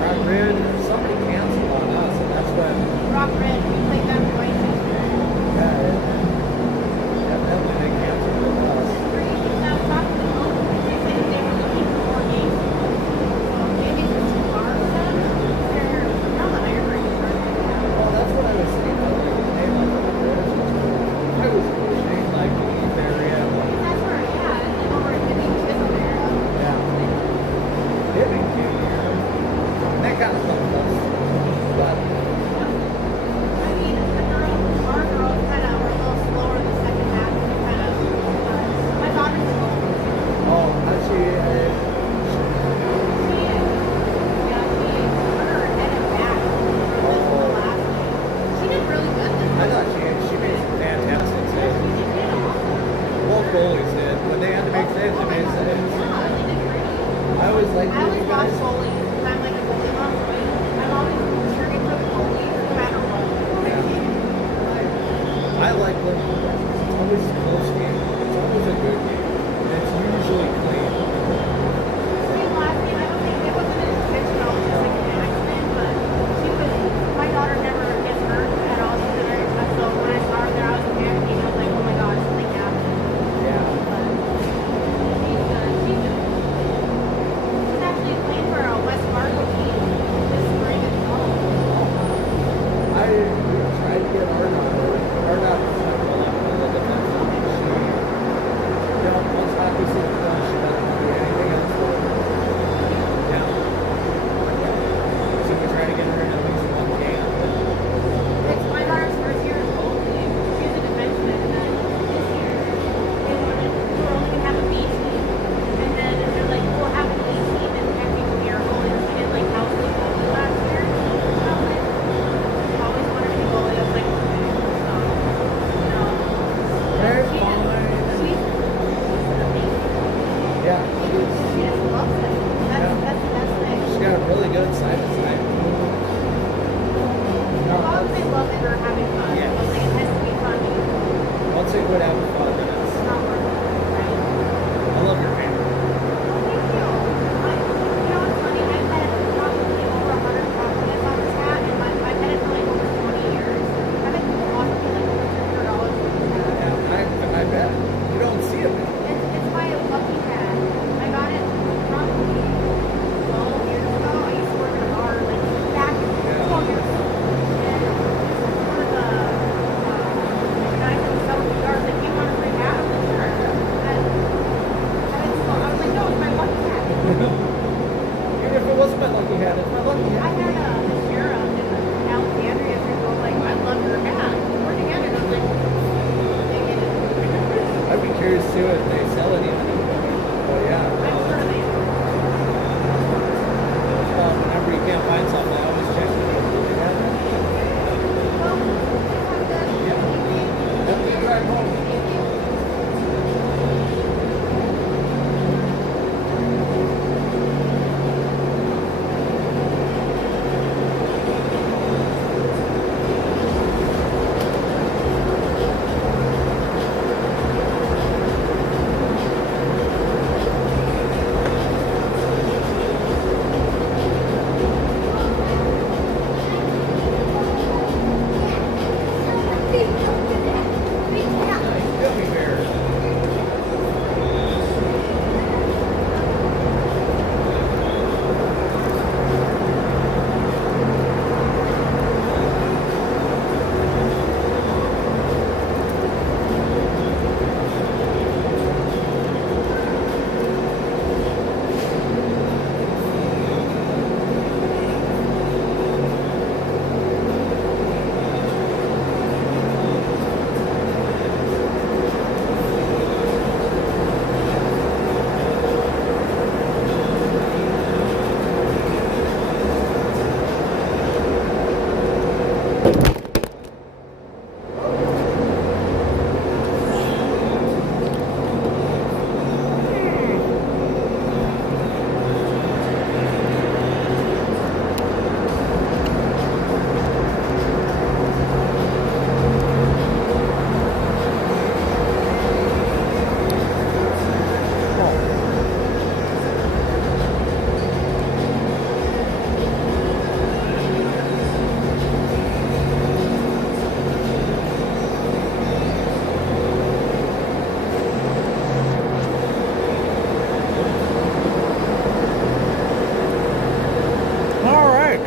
Rock Ridge or somebody canceled on us, and that's when. Rock Ridge, we played them twice this year. Yeah, evidently they canceled with us. Now, talking to them, they said they were looking for more games. So maybe it's too far for them. They're on the higher range. Well, that's what I was saying. Like, they like Rock Ridge. I was wishing like the East area. That's where, yeah, and then over at Hibbing too is there. Yeah. Hibbing came here. That kind of helped us. But I mean, our girls kind of were a little slower in the second half. Kind of, my daughter's a little. oh, actually, She put her head and back for this one last game. She did really good this I one. thought she made some fantastic She saves. did a lot. Both goalies did. When they had to make saves, they made saves. Yeah, they did great. I always like I always you watch guys. goalies because I'm like a goalie mom. So I'm always cheering for the goalies no matter what. I like when it's always a close game. It's always a good game. And it's usually clean. Same last game, I don't think it wasn't intentional, it was just like an accident, but my daughter never gets hurt at all. She's a very tough, so when I saw her there, I was panicking. I was like, oh my god, something happened. Yeah. But she's good. She's actually playing for a West Fargo team this spring as well. I tried to get our daughter. Our daughter's not well enough to look at that. Once hockey season's done, she doesn't do anything else for it. Yeah. So we try to get her in at least one game. It's my daughter's first year as goalie. She's a defenseman, and then this year we were only gonna have a B team, and then they're like, we'll have an A team, and technically we are goalies. We did like house league goalie last year. And I'm like, I always wanted to be goalie. I was like, okay, so no. Very She's fine. amazing. Yeah. She just loves it. That's the best thing. She's got a really good side to side. I've always been loving her having fun. Yes. I was like, it has to be fun. Once they quit having fun, then It's it's. not worth it, right? I love your hammer. Thank you. You know what's funny? I've had probably over 100 compliments on this hat, and I've had it for like over 20 years. I've been offering me like over $300 for this hat. Yeah, I bet. You don't see it. It's my lucky hat. I got it probably 12 years ago. I used to work at a bar like back 12 years ago. And one of the guys that was selling cigars, like, you want to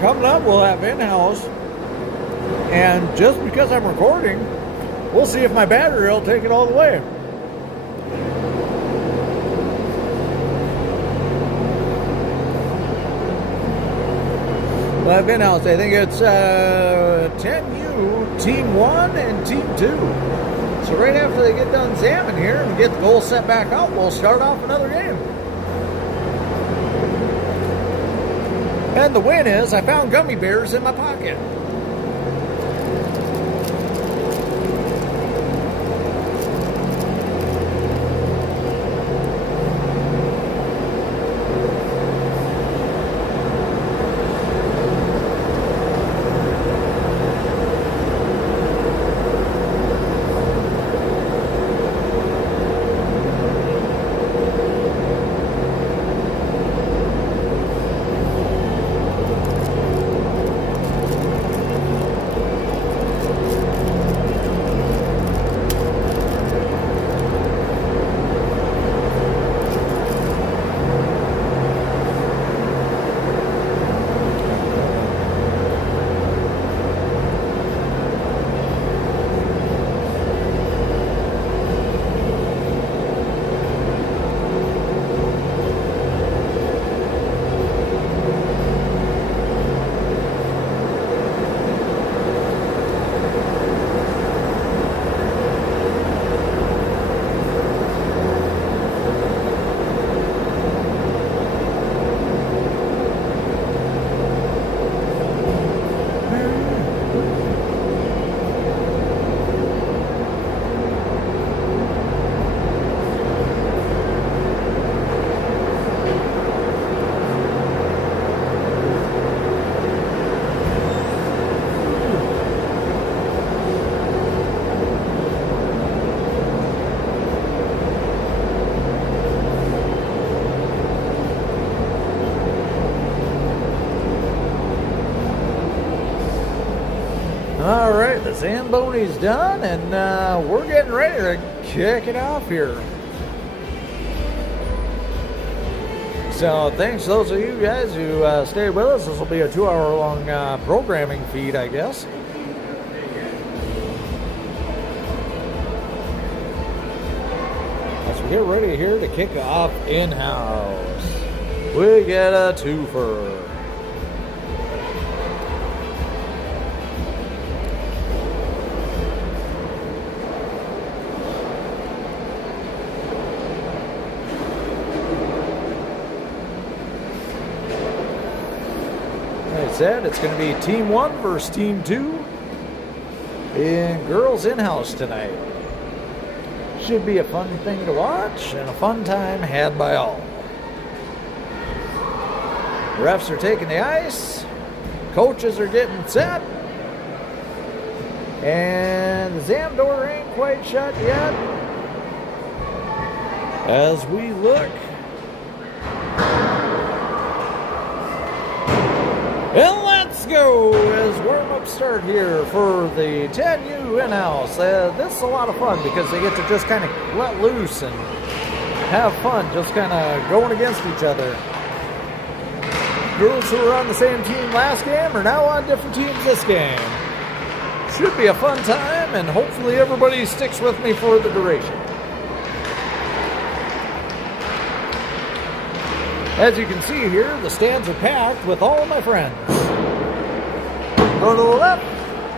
coming up, we'll have in-house. And just because I'm recording, we'll see if my battery will take it all the way. Well, I've in-house. I think it's 10U, Team 1 and Team 2. So right after they get done zamming here and get the goal set back out, we'll start off another game. And the win is I found gummy bears in my pocket. All right, the Zamboni's done, and we're getting ready to kick it off here. So thanks to those of you guys who stayed with us. This will be a 2-hour-long programming feed, I guess. As we get ready here to kick off in-house, we get a twofer. Said it's going to be Team 1 versus Team 2 in girls in-house tonight. Should be a fun thing to watch and a fun time had by all. Refs are taking the ice, coaches are getting set, and the Zam door ain't quite shut yet. As we look, and let's go as warm-up start here for the 10U in-house. This is a lot of fun because they get to just kind of let loose and have fun, just kind of going against each other. Girls who were on the same team last game are now on different teams this game. Should be a fun time, and hopefully everybody sticks with me for the duration. As you can see here, the stands are packed with all of my friends. Go to the left,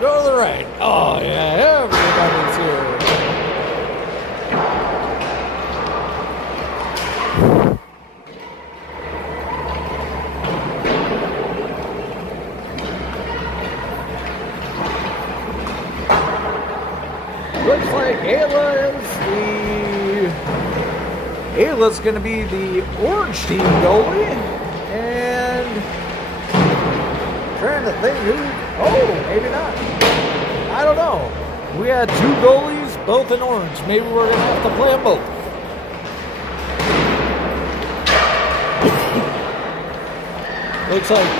go to the right. Oh yeah, everybody's here. Looks like Ayla's going to be the orange team goalie, and trying to think who. Oh, maybe not. I don't know. We had 2 goalies, both in orange. Maybe we're going to have to play them both. Looks like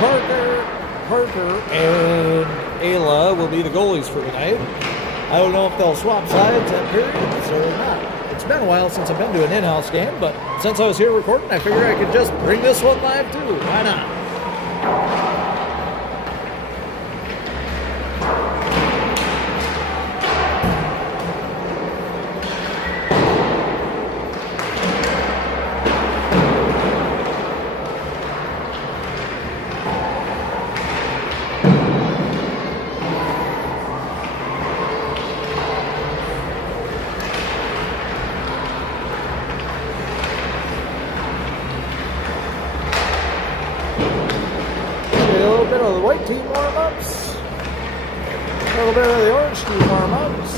Parker and Ayla will be the goalies for tonight. I don't know if they'll swap sides at periods or not. It's been a while since I've been to an in-house game, but since I was here recording, I figured I could just bring this one live too. Why not? white team warm-ups. A little bit of the orange team warm-ups.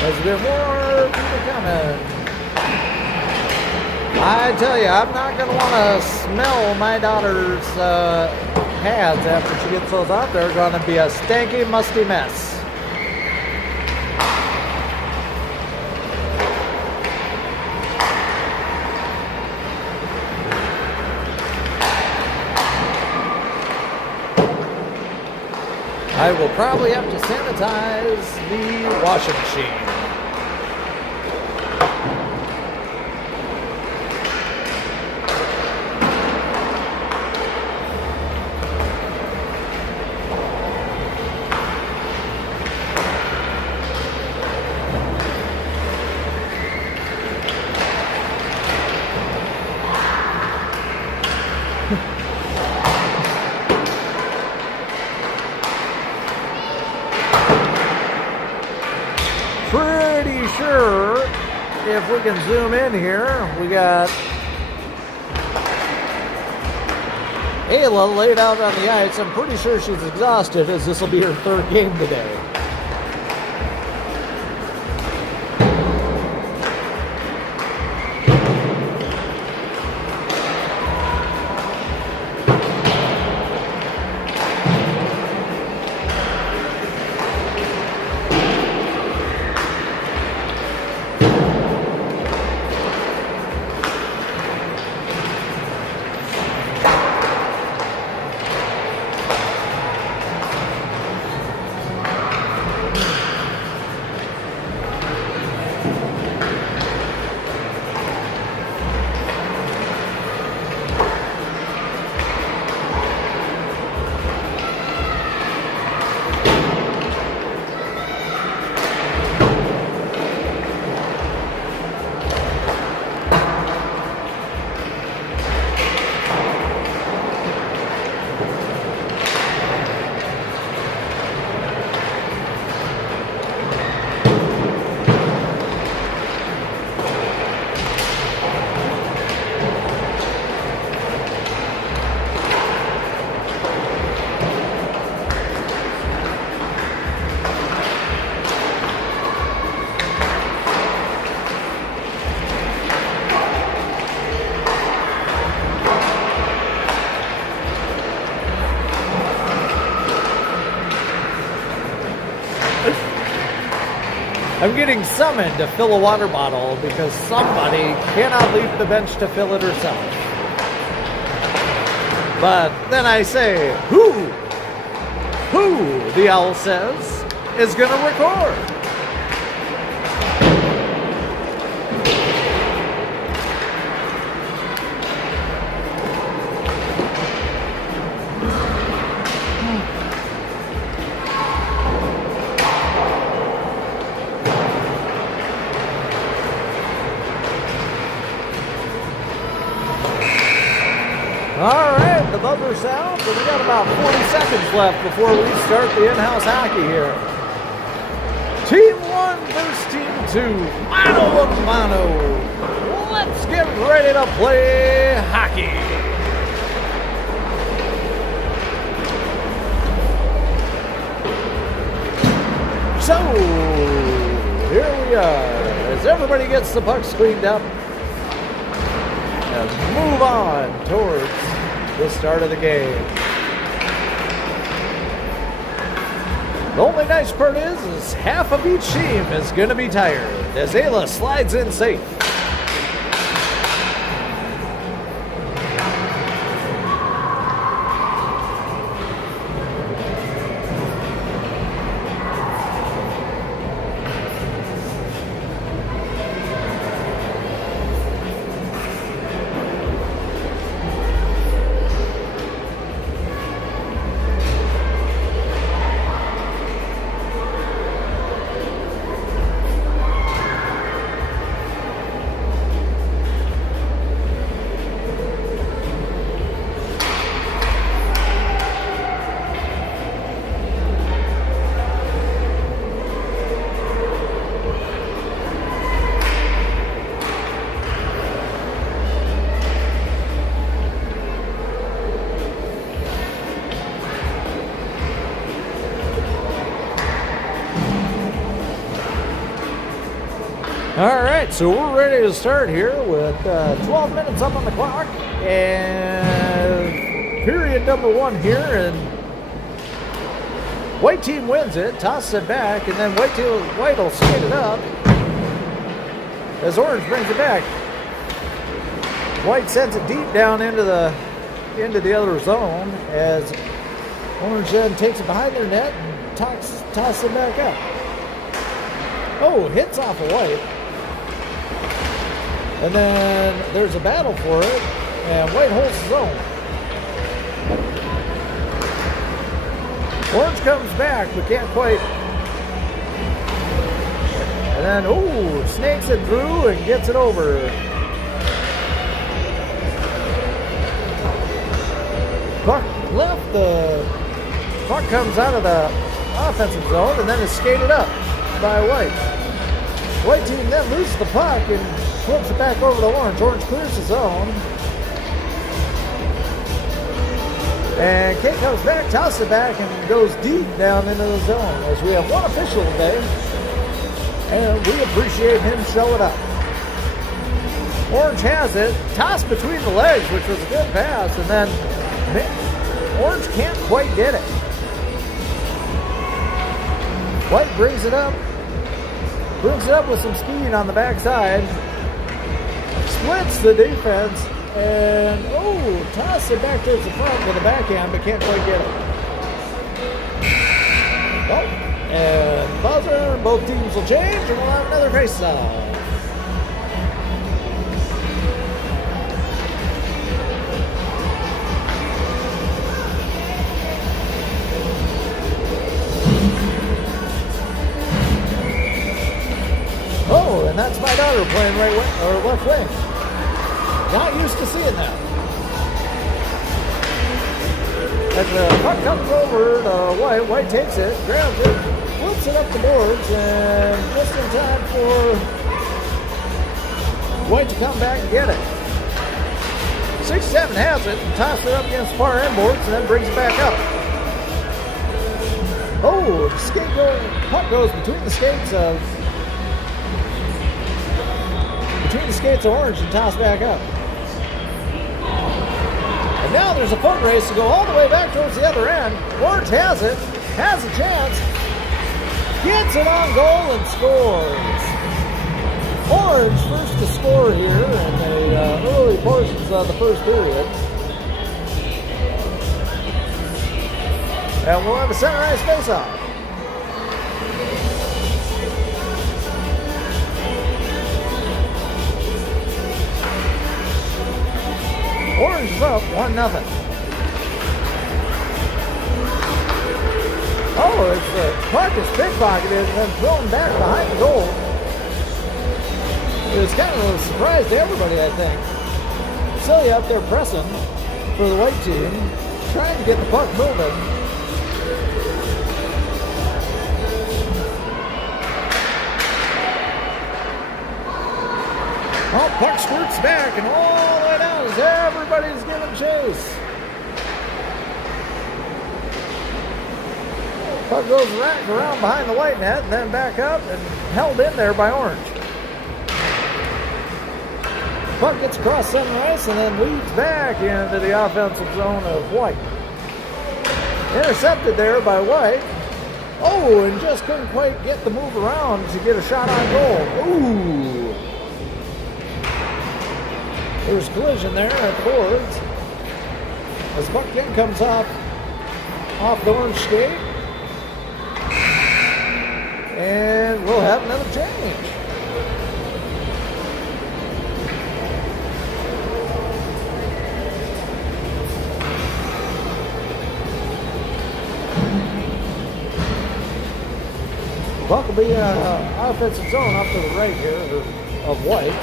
There's a bit more people coming. I tell you, I'm not going to want to smell my daughter's pads after she gets those out. They're going to be a stanky, musty mess. I will probably have to sanitize the washing machine. Pretty sure if we can zoom in here, we got Ayla laid out on the ice. I'm pretty sure she's exhausted as this will be her third game today. I'm getting summoned to fill a water bottle because somebody cannot leave the bench to fill it herself. But then I say, who, the owl says, is going to record? All right, the buzzer sounds, and we got about 40 seconds left before we start the in-house hockey here. Team 1 versus Team 2, mano a mano. Let's get ready to play hockey. So, here we are, as everybody gets the pucks cleaned up. And move on towards the start of the game. The only nice part is half of each team is going to be tired as Ayla slides in safe. All right, so we're ready to start here with 12 minutes up on the clock and period number 1 here, and white team wins it, tosses it back, and then white will skate it up as orange brings it back. White sends it deep down into the other zone as orange then takes it behind their net and tosses it back up. Oh, hits off of white. And then there's a battle for it, and white holds his own. Orange comes back, but can't quite. And then, ooh, snakes it through and gets it over. Puck left, the puck comes out of the offensive zone and then is skated up by white. White team then loses the puck and flips it back over to orange. Orange clears his zone. And Kate comes back, tosses it back, and goes deep down into the zone as we have one official today. And we appreciate him showing up. Orange has it, tossed between the legs, which was a good pass, and then orange can't quite get it. White brings it up with some speed on the backside. Splits the defense and tosses it back towards the front with a backhand, but can't quite get it. Oh, and buzzer, both teams will change, and we'll have another face-off. Oh, and that's my daughter playing right wing, or left wing. Not used to seeing that. As the puck comes over to White, White takes it, grabs it, flips it up the boards, and just in time for White to come back and get it. 6-7 has it and tosses it up against the far end boards and then brings it back up. Oh, the puck goes between the skates of orange and tossed back up. And now there's a foot race to go all the way back towards the other end. Orange has it, has a chance, gets it on goal and scores. Orange first to score here in the early portions of the first period. And we'll have a center ice face-off. Orange is up 1-0. Oh, it's the puck is pickpocketed and then thrown back behind the goal. It was kind of a surprise to everybody, I think. Celia up there pressing for the white team, trying to get the puck moving. Oh, puck squirts back and all the way down as everybody's giving chase. Puck goes right around behind the white net and then back up and held in there by orange. Puck gets across center ice and then leads back into the offensive zone of white. Intercepted there by white. Oh, and just couldn't quite get the move around to get a shot on goal. Ooh. There's collision there at the boards. As puck then comes off the orange skate. And we'll have another change. Puck will be offensive zone up to the right here of white.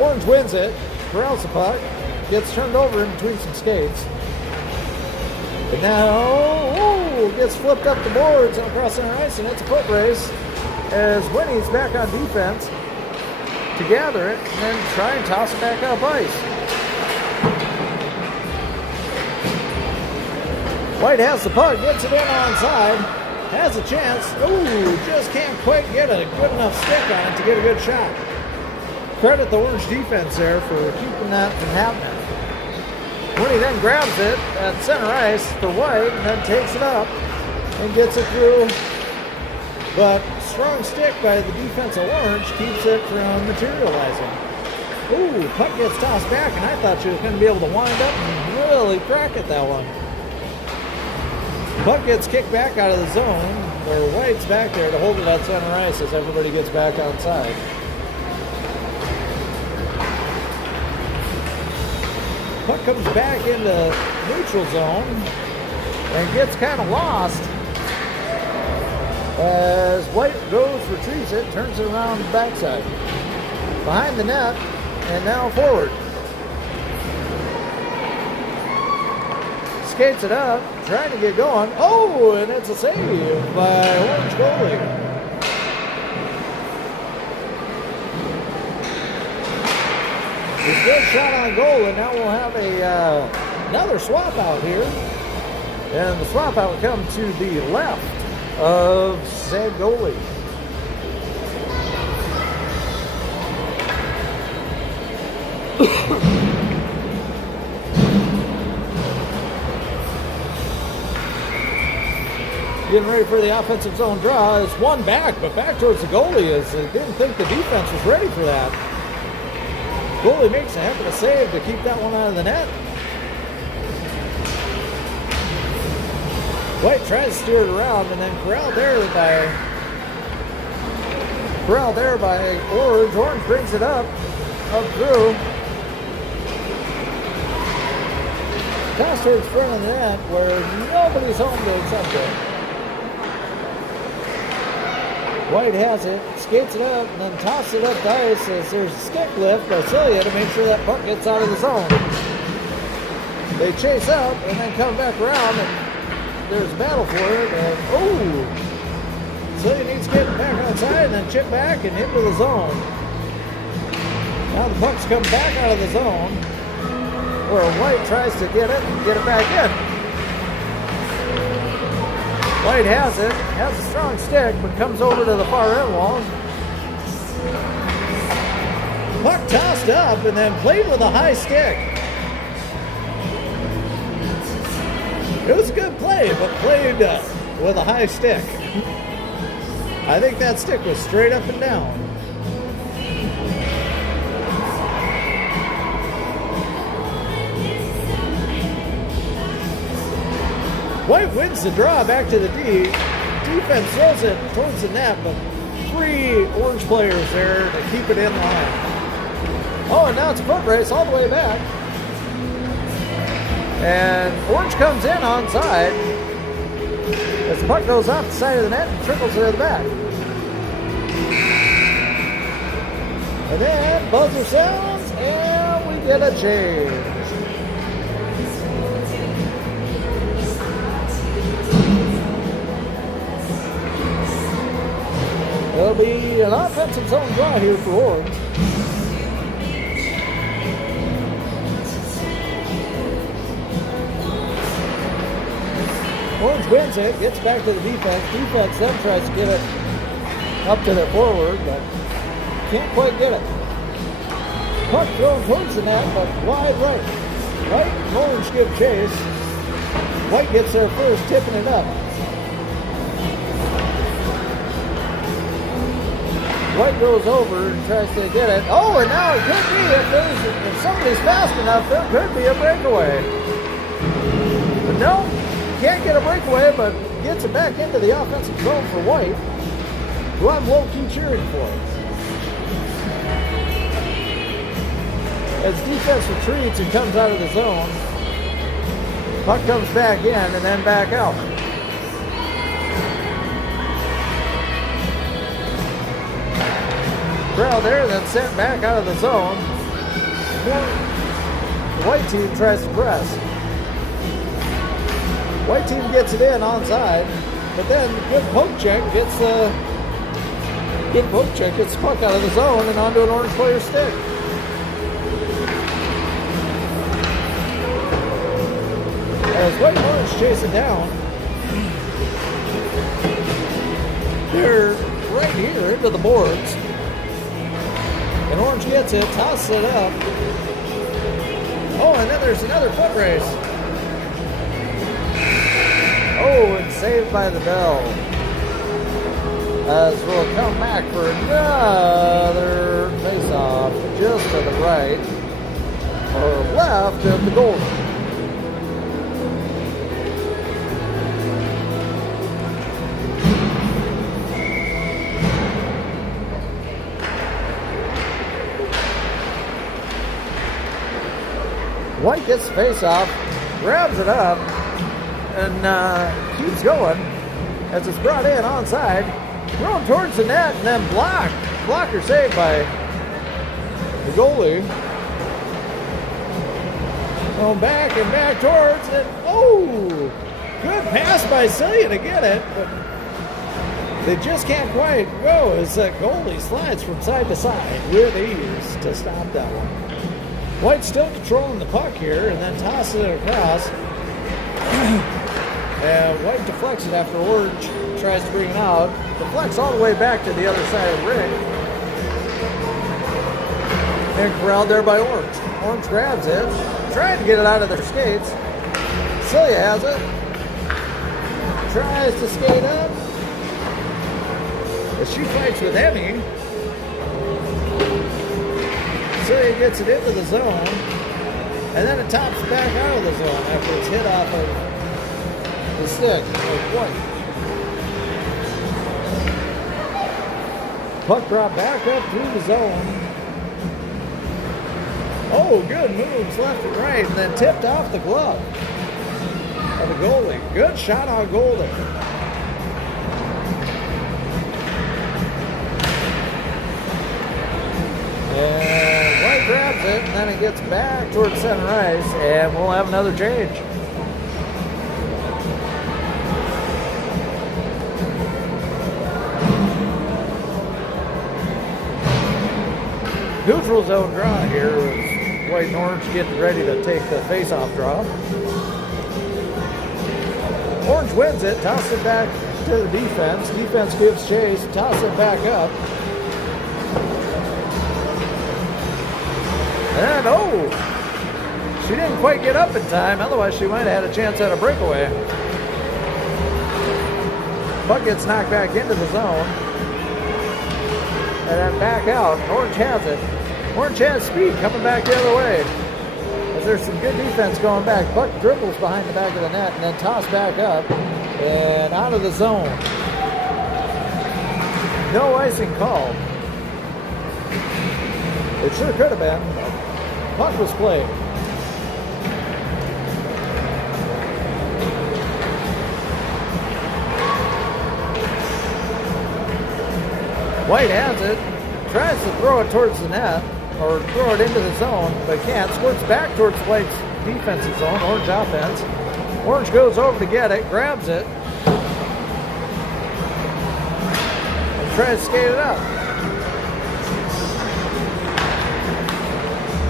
Orange wins it, corrals the puck, gets turned over in between some skates. And now, gets flipped up the boards and across center ice, and it's a foot race as Winnie's back on defense to gather it and then try and toss it back up ice. White has the puck, gets it in onside. has a chance. Ooh, just can't quite get a good enough stick on it to get a good shot. Credit the orange defense there for keeping that from happening. When he then grabs it at center ice for White and then takes it up and gets it through. But strong stick by the defense of orange keeps it from materializing. Ooh, puck gets tossed back, and I thought she was going to be able to wind up and really crack at that one. Puck gets kicked back out of the zone, where White's back there to hold it at center ice as everybody gets back outside. Puck comes back into neutral zone and gets kind of lost as White goes, retrieves it, turns it around the backside. Behind the net, and now forward. Skates it up, trying to get going. Oh, and it's a save by Orange goalie. It's a good shot on goal, and now we'll have another swap out here. And the swap out will come to the left of said goalie. Getting ready for the offensive zone draw. It's one back, but back towards the goalie as they didn't think the defense was ready for that. Goalie makes a heck of a save to keep that one out of the net. White tries to steer it around and then corralled there by Orange. Orange brings it up through. Toss towards front of the net where nobody's home to accept it. White has it, skates it up, and then tosses it up the ice as there's a stick lift by Celia to make sure that puck gets out of the zone. They chase up and then come back around, and there's a battle for it, and oh! Celia needs to get back outside and then chip back and into the zone. Now the puck's come back out of the zone, where White tries to get it and get it back in. White has it, has a strong stick, but comes over to the far end wall. Puck tossed up and then played with a high stick. It was a good play, but played with a high stick. I think that stick was straight up and down. White wins the draw back to the D. Defense throws it towards the net, but 3 orange players there to keep it in line. Oh, and now it's a foot race all the way back. And orange comes in onside as the puck goes off the side of the net and trickles to the back. And then buzzer sounds, and we get a change. There'll be an offensive zone draw here for Orange. Orange wins it, gets back to the defense. Defense then tries to get it up to their forward, but can't quite get it. Puck thrown towards the net, but wide right. White and Orange give chase. White gets there first, tipping it up. White goes over and tries to get it. Oh, and now it could be, if somebody's fast enough, there could be a breakaway. But no, can't get a breakaway, but gets it back into the offensive zone for White, who I'm low-key cheering for. As defense retreats and comes out of the zone, puck comes back in and then back out. Crowd there, then sent back out of the zone. The white team tries to press. White team gets it in onside, but then good poke check gets the puck out of the zone and onto an orange player's stick. As White and Orange chase it down, They're right here into the boards. And Orange gets it, tosses it up. Oh, and then there's another foot race. Oh, and saved by the bell. As we'll come back for another face-off just to the right or left of the goal. White gets the face-off, grabs it up, and keeps going as it's brought in onside, thrown towards the net, and then blocked. Blocker saved by the goalie. Going back and back towards it. Oh, good pass by Celia to get it, but they just can't quite go as the goalie slides from side to side with ease to stop that one. White still controlling the puck here, and then tosses it across. And White deflects it after Orange tries to bring it out. Deflects all the way back to the other side of the ring. And corralled there by Orange. Orange grabs it, trying to get it out of their skates. Celia has it. Tries to skate up. As she fights with Emmy. Celia gets it into the zone, and then it tops back out of the zone after it's hit off of the stick of White. Puck brought back up through the zone. Oh, good moves left and right, and then tipped off the glove of the goalie. Good shot on goal there. And White grabs it, and then it gets back towards center ice, and we'll have another change. Neutral zone draw here as White and Orange getting ready to take the face-off draw. Orange wins it, tosses it back to the defense. Defense gives chase, tosses it back up. And oh, she didn't quite get up in time, otherwise she might have had a chance at a breakaway. Puck gets knocked back into the zone. And then back out. Orange has it. Orange has speed coming back the other way. As there's some good defense going back. Puck dribbles behind the back of the net and then tossed back up and out of the zone. No icing called. It sure could have been. Puck was played. White has it, tries to throw it towards the net, or throw it into the zone, but can't. Squirts back towards White's defensive zone, Orange offense. Orange goes over to get it, grabs it, and tries to skate it up.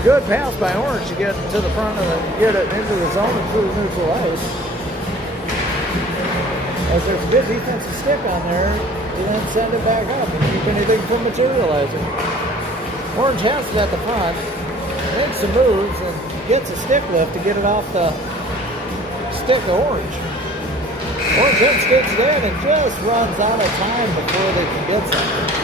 Good pass by Orange to get to the front of the, get it into the zone and through the neutral ice. As there's a good defensive stick on there, to then send it back up and keep anything from materializing. Orange has it at the front, makes some moves and gets a stick lift to get it off the stick of Orange. Orange then skates it in and just runs out of time before they can get something.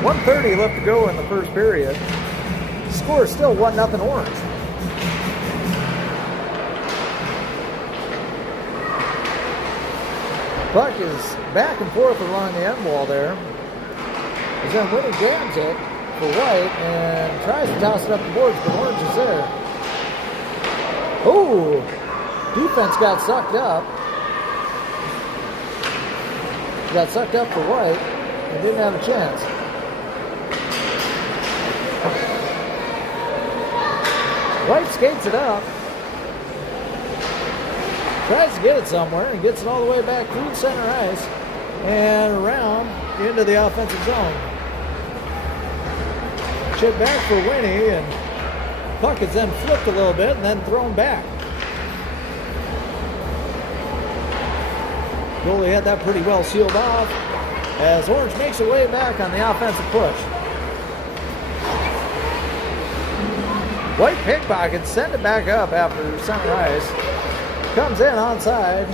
.130 left to go in the first period. The score is still 1-0 Orange. Puck is back and forth along the end wall there. As then Winnie grabs it for White and tries to toss it up the boards, but Orange is there. Oh, defense got sucked up. Got sucked up for White and didn't have a chance. White skates it up, tries to get it somewhere, and gets it all the way back through center ice and around into the offensive zone. chip back for Winnie, and puck is then flipped a little bit and then thrown back. Goalie had that pretty well sealed off as Orange makes her way back on the offensive push. White pickpocket, send it back up after center ice. Comes in onside.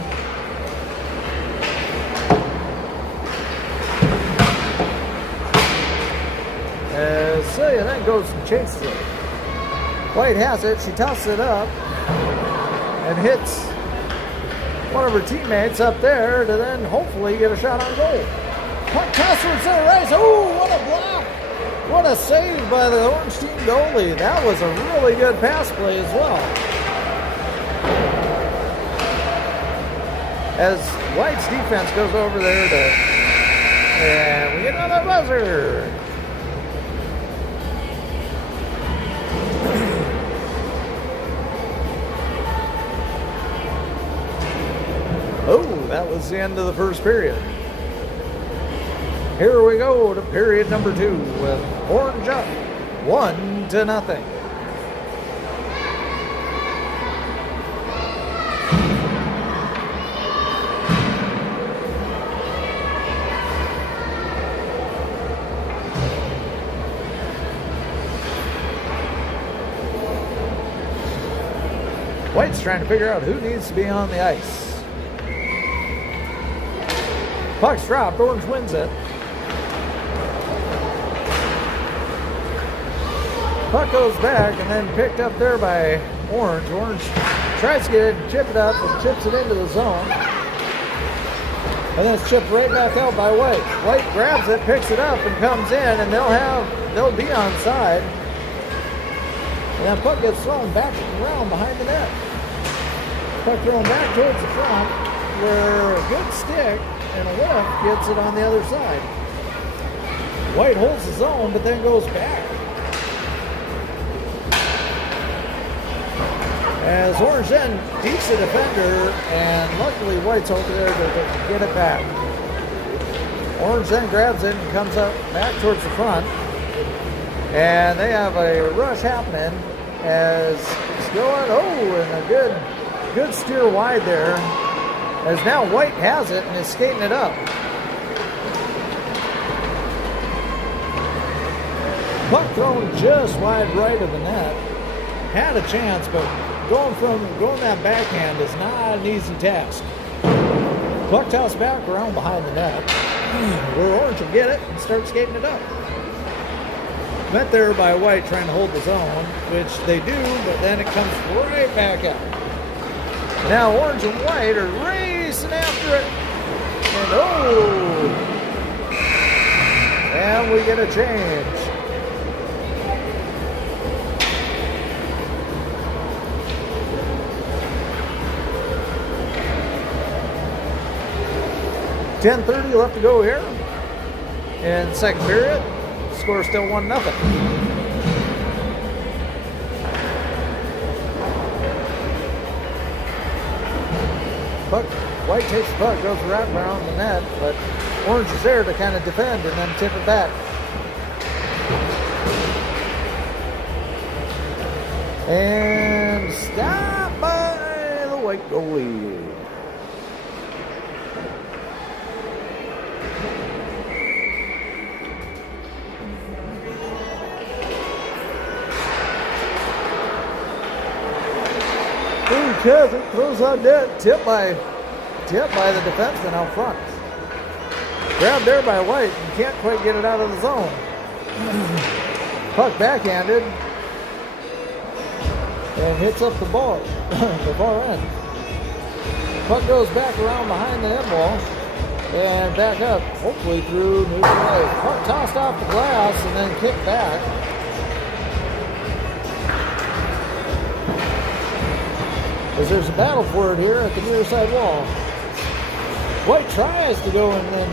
As Celia then goes and chases it. White has it, she tosses it up and hits one of her teammates up there to then hopefully get a shot on goal. Puck toss from center ice. Oh, what a block! What a save by the Orange team goalie. That was a really good pass play as well. As White's defense goes over there and we get another buzzer. Oh, that was the end of the first period. Here we go to period number 2 with Orange up 1-0. White's trying to figure out who needs to be on the ice. Puck's dropped, Orange wins it. Puck goes back and then picked up there by Orange. Orange tries to get it, chip it up, and chips it into the zone. And then it's chipped right back out by White. White grabs it, picks it up, and comes in, and they'll be onside. And that puck gets thrown back around behind the net. Puck thrown back towards the front, where a good stick and a lift gets it on the other side. White holds the zone, but then goes back. As Orange then beats the defender, and luckily White's over there to get it back. Orange then grabs it and comes up back towards the front. And they have a rush happening as it's going, and a good steer wide there. As now White has it and is skating it up. Puck thrown just wide right of the net. Had a chance, but going that backhand is not an easy task. Puck tossed back around behind the net, where Orange will get it and start skating it up. Met there by White trying to hold the zone, which they do, but then it comes right back out. Now Orange and White are racing after it, and we get a change. .10:30 left to go here in second period. Score still 1-0. Puck, White takes the puck, goes right around the net, but Orange is there to kind of defend and then tip it back. And stopped by the White goalie. It throws on net, tipped by the defenseman out front. Grabbed there by White and can't quite get it out of the zone. Puck backhanded and hits up the ball, the far end. Puck goes back around behind the end wall and back up, hopefully through neutral ice. Puck tossed off the glass and then kicked back. As there's a battle for it here at the near side wall. White tries to go and then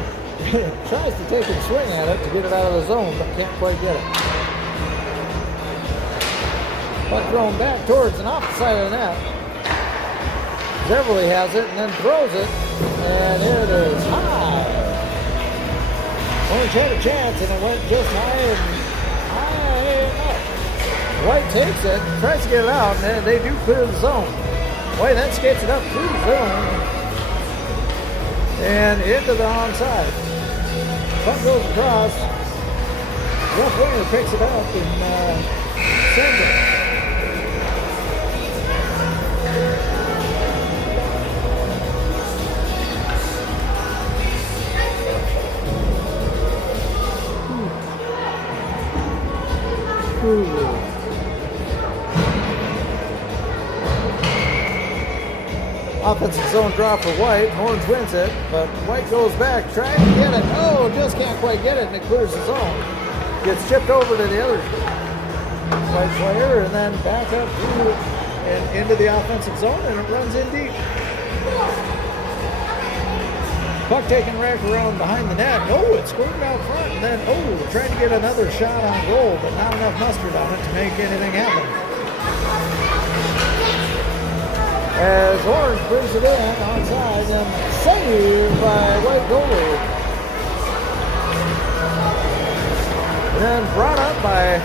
tries to take a swing at it to get it out of the zone, but can't quite get it. Puck thrown back towards and off the side of the net. Zeverly has it and then throws it, and it is high. Orange had a chance and it went just high White takes it, tries to get it out, and they do clear the zone. White then skates it up through the zone and into the onside. Puck goes across. Left winger picks it up and sends it. Offensive zone draw for White. Orange wins it, but White goes back, trying to get it. Oh, just can't quite get it, and it clears the zone. Gets chipped over to the other White player, and then back up through and into the offensive zone, and it runs in deep. Puck taken right around behind the net. Oh, it's squirted out front, and then, trying to get another shot on goal, but not enough mustard on it to make anything happen. As Orange brings it in onside, and saved by White goalie. And then brought up by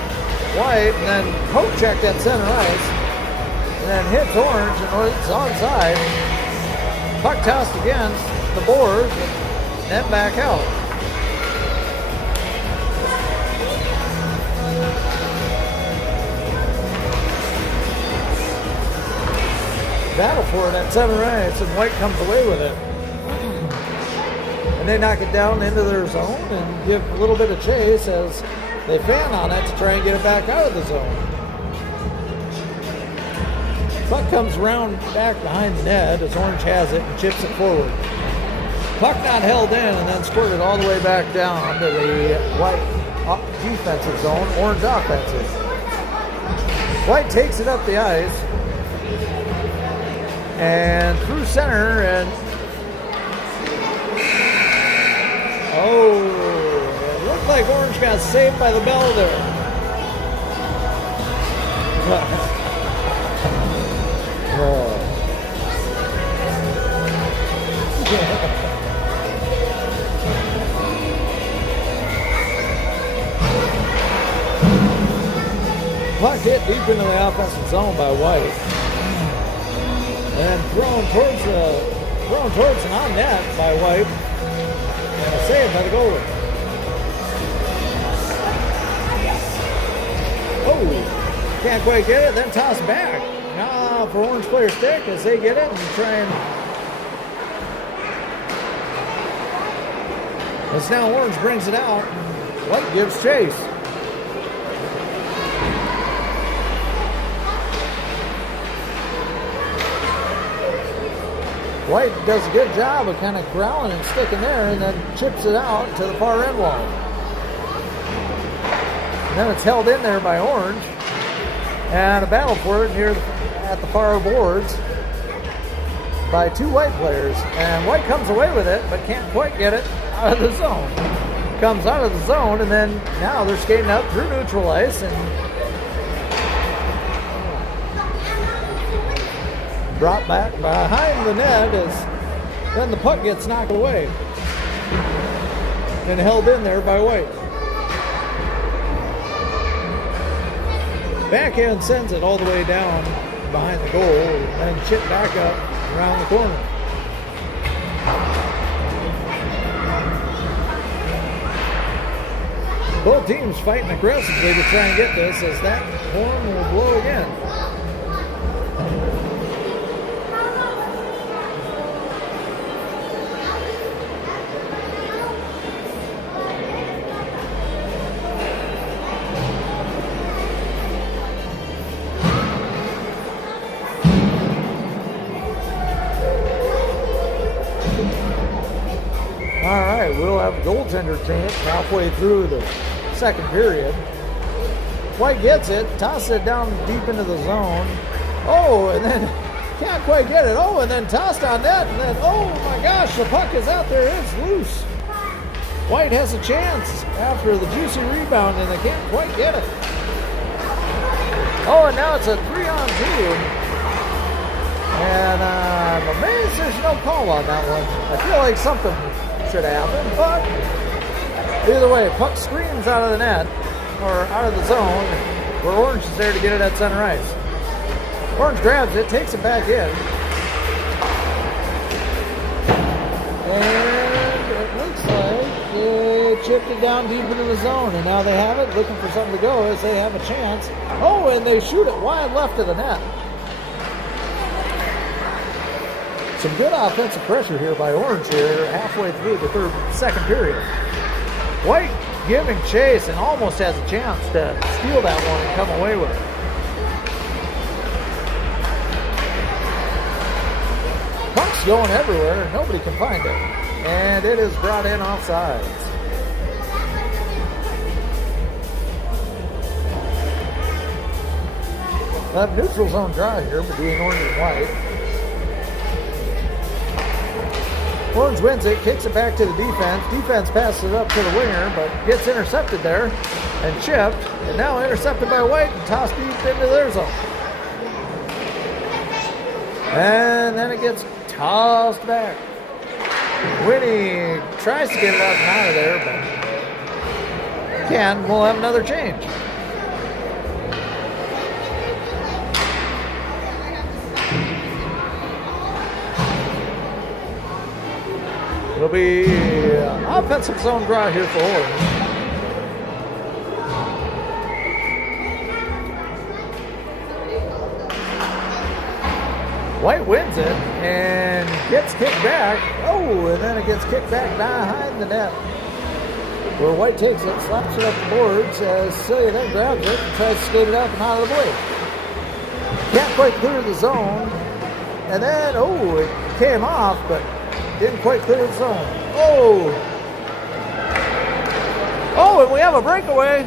White, and then poke checked at center ice, and then hits Orange, and it's onside. Puck tossed against the board, and then back out. Battle for it at center ice, and White comes away with it. And they knock it down into their zone and give a little bit of chase as they fan on it to try and get it back out of the zone. Puck comes around back behind the net as Orange has it and chips it forward. Puck not held in and then squirted all the way back down to the White defensive zone, Orange offensive. White takes it up the ice and through center, and it looked like Orange got saved by the bell there. Puck hit deep into the offensive zone by White. And thrown towards an on net by White, and a save by the goalie. Oh, can't quite get it, then tossed back. Now for Orange player stick as they get it and try and. As now Orange brings it out, White gives chase. White does a good job of kind of growling and sticking there, and then chips it out to the far end wall. And then it's held in there by Orange, and a battle for it at the far boards by two White players. And White comes away with it, but can't quite get it out of the zone. Comes out of the zone, and then now they're skating up through neutral ice and brought back behind the net as then the puck gets knocked away and held in there by White. Backhand sends it all the way down behind the goal and then chipped back up around the corner. Both teams fighting aggressively to try and get this as that horn will blow again. All right, we'll have a goaltender change halfway through the second period. White gets it, tosses it down deep into the zone. Oh, and then can't quite get it. Oh, and then tossed on net, and then, oh my gosh, the puck is out there. It's loose. White has a chance after the juicy rebound, and they can't quite get it. Oh, and now it's a 3-on-2. And I'm amazed there's no call on that one. I feel like something should happen, but either way, puck screams out of the net, or out of the zone. where orange is there to get it at center ice. Orange grabs it, takes it back in. And it looks like they chipped it down deep into the zone. And now they have it, looking for something to go as they have a chance. Oh, and they shoot it wide left of the net. Some good offensive pressure here by Orange here halfway through the second period. White giving chase and almost has a chance to steal that one and come away with it. Puck's going everywhere. Nobody can find it. And it is brought in offsides. We'll have neutral zone draw here between Orange and White. Orange wins it, kicks it back to the defense. Defense passes it up to the winger, but gets intercepted there and chipped. And now intercepted by White and tossed deep into their zone. And then it gets tossed back. Winnie tries to get it up and out of there, but can. We'll have another change. It'll be offensive zone draw here for Orange. White wins it and gets kicked back. Oh, and then it gets kicked back behind the net. Where White takes it, slaps it up the boards as Celia then grabs it and tries to skate it up and out of the way. Can't quite clear the zone. And then, oh, it came off, but didn't quite clear the zone. Oh! Oh, and we have a breakaway.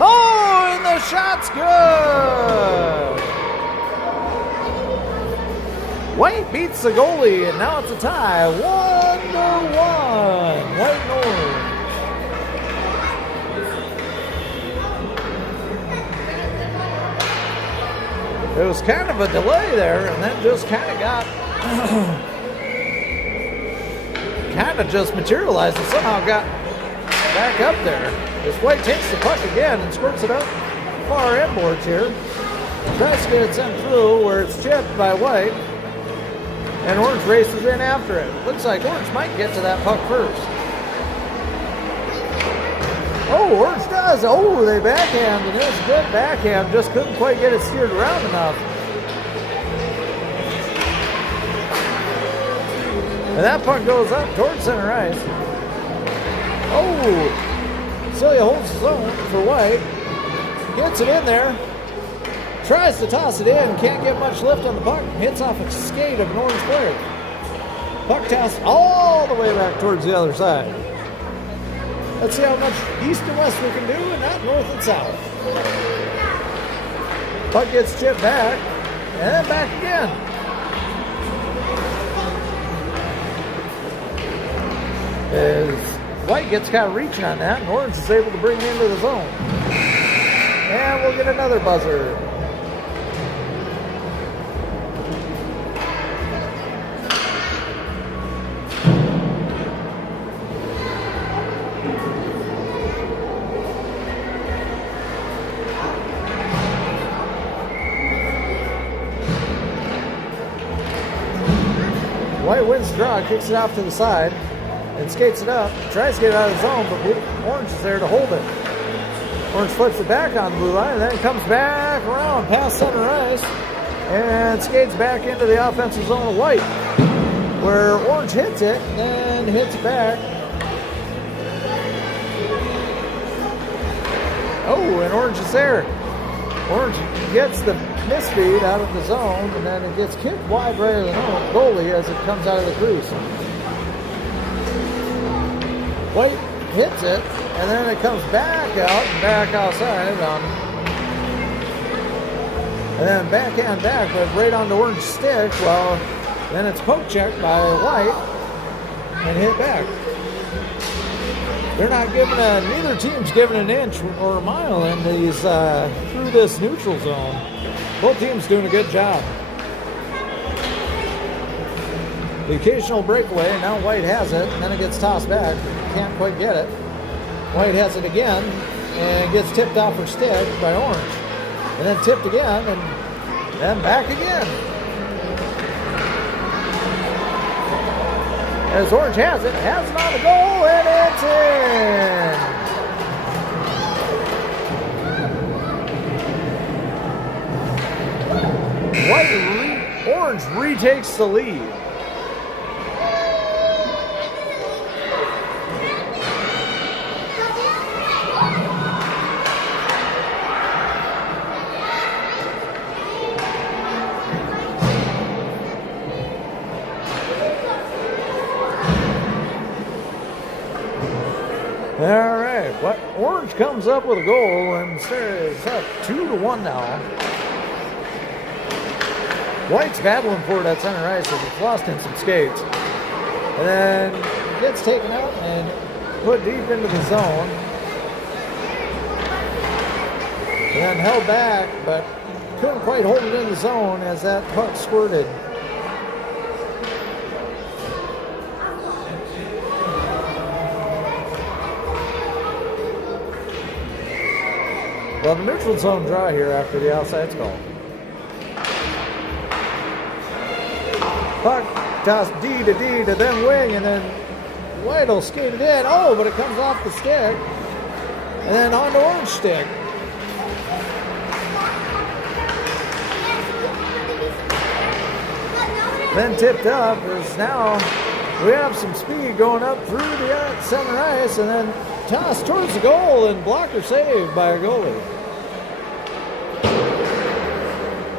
Oh, and the shot's good! White beats the goalie, and now it's a tie. 1-1. White and Orange. It was kind of a delay there, and then just kind of got... kind of just materialized and somehow got back up there. As White takes the puck again and squirts it up far end boards here. Tries to get it sent through where it's chipped by White. And Orange races in after it. Looks like Orange might get to that puck first. Oh, Orange does. Oh, they backhand, and it was a good backhand. Just couldn't quite get it steered around enough. And that puck goes up towards center ice. Oh, Celia holds his own for White. Gets it in there. Tries to toss it in. Can't get much lift on the puck. Hits off a skate of an Orange player. Puck toss all the way back towards the other side. Let's see how much east and west we can do and not north and south. Puck gets chipped back. And then back again. As White gets kind of reaching on that, and Orange is able to bring it into the zone. And we'll get another buzzer. White wins the draw, kicks it off to the side. And skates it up, tries to get it out of the zone, but Orange is there to hold it. Orange flips it back on the blue line, and then comes back around past center ice and skates back into the offensive zone of White, where Orange hits it, and then hits it back. Oh, and Orange is there. Orange gets the misfeed out of the zone, and then it gets kicked wide right of the goalie as it comes out of the crease. White hits it, and then it comes back out and back outside. And then backhand back, but right on the Orange stick. Well, then it's poke checked by White and hit back. They're not giving neither team's giving an inch or a mile in these through this neutral zone. Both teams doing a good job. The occasional breakaway, and now White has it, and then it gets tossed back. Can't quite get it. White has it again. and gets tipped off her stick by Orange. And then tipped again, and then back again. As Orange has it on the goal, and it's in. Orange retakes the lead. All right, what Orange comes up with a goal and it's up 2-1 now. White's battling for it at center ice as it's lost in some skates. And then gets taken out and put deep into the zone. And then held back, but couldn't quite hold it in the zone as that puck squirted. Well, the neutral zone draw here after the offside's call. Puck tossed D to then wing, and then White will skate it in. Oh, but it comes off the stick. And then on to Orange stick. Then tipped up as now we have some speed going up through the center ice, and then tossed towards the goal and blocker saved by our goalie.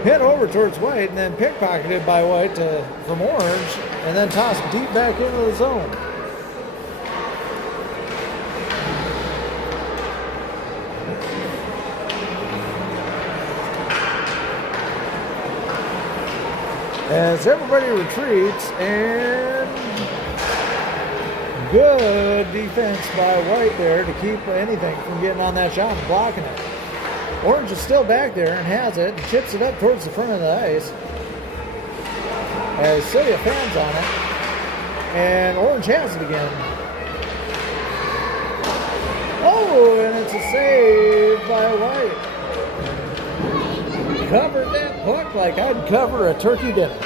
Hit over towards White and then pickpocketed by White from Orange, and then tossed deep back into the zone. As everybody retreats, and good defense by White there to keep anything from getting on that shot and blocking it. Orange is still back there and has it, and chips it up towards the front of the ice. As Celia fans on it, and Orange has it again. Oh, and it's a save by White. Covered that puck like I'd cover a turkey dinner.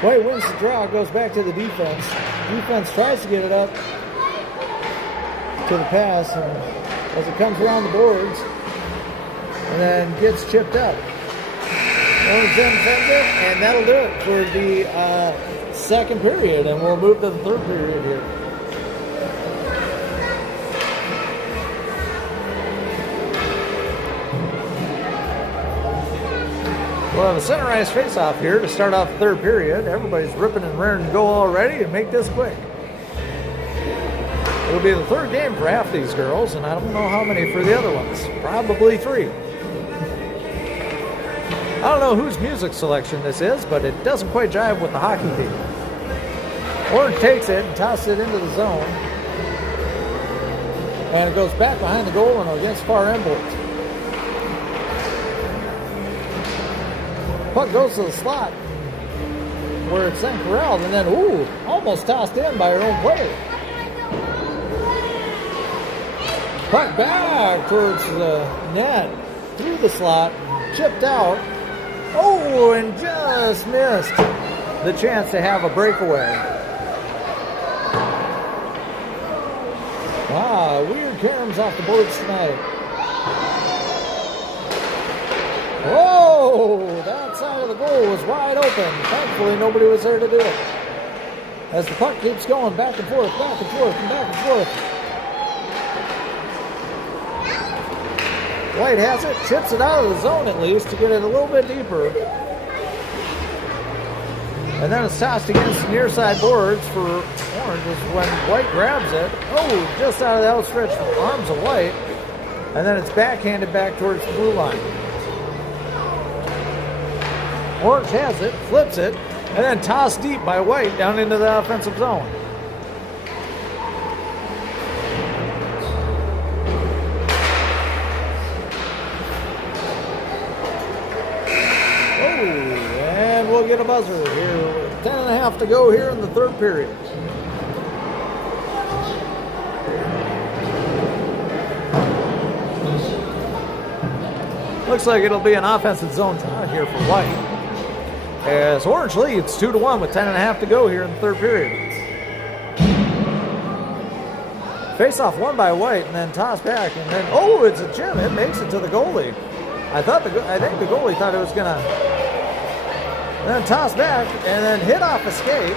White wins the draw, goes back to the defense. Defense tries to get it up to the pass, and as it comes around the boards, and then gets chipped up. Orange then sends it, and that'll do it for the second period, and we'll move to the third period here. We'll have a center ice face-off here to start off the third period. Everybody's ripping and raring to go already, and make this quick. It'll be the third game for half these girls, and I don't know how many for the other ones. Probably 3. I don't know whose music selection this is, but it doesn't quite jive with the hockey team. Orange takes it and tosses it into the zone. And it goes back behind the goal and against far end boards. Puck goes to the slot where it's then corralled, and then, ooh, almost tossed in by her own player. Puck back towards the net, through the slot, chipped out. Oh, and just missed the chance to have a breakaway. Wow, weird caroms off the boards tonight. Whoa, that side of the goal was wide open. Thankfully, nobody was there to do it. As the puck keeps going back and forth, back and forth, and back and forth. White has it, chips it out of the zone at least to get it a little bit deeper. And then it's tossed against the near side boards for Orange when White grabs it. Oh, just out of the outstretched arms of White. And then it's backhanded back towards the blue line. Orange has it, flips it, and then tossed deep by White down into the offensive zone. Oh, and we'll get a buzzer here 10.5 to go here in the third period. Looks like it'll be an offensive zone try here for White. As Orange leads 2-1 with 10.5 to go here in the third period. Face-off won by White and then tossed back and then, oh, it's a chip. It makes it to the goalie. I think the goalie thought it was gonna then toss back and then hit off a skate.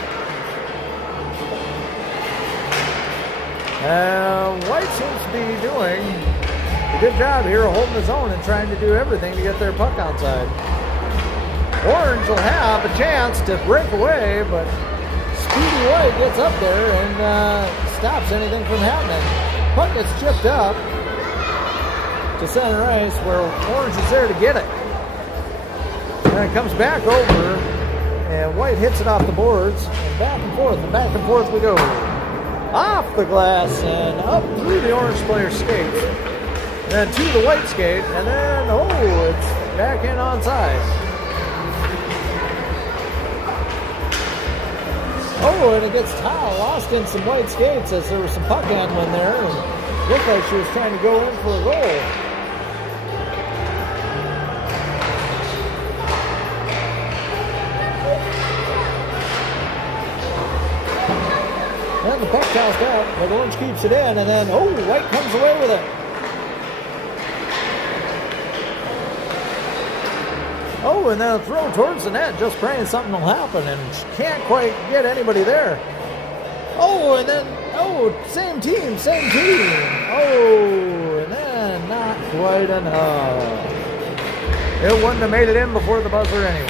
White seems to be doing a good job here of holding his own and trying to do everything to get their puck outside. Orange will have a chance to break away, but Speedy White gets up there and stops anything from happening. Puck gets chipped up to center ice where Orange is there to get it. And it comes back over, and White hits it off the boards, and back and forth we go. Off the glass and up through the Orange player's skates, then to the White skate, and then, oh, it's back in onside. Oh, and it gets lost in some White skates as there was some puck handling there, and looked like she was trying to go in for a goal. And the puck tossed out, but Orange keeps it in, and then, oh, White comes away with it. Oh, and then a throw towards the net, just praying something will happen, and she can't quite get anybody there. Oh, and then, oh, same team. Oh, and then not quite enough. It wouldn't have made it in before the buzzer anyway.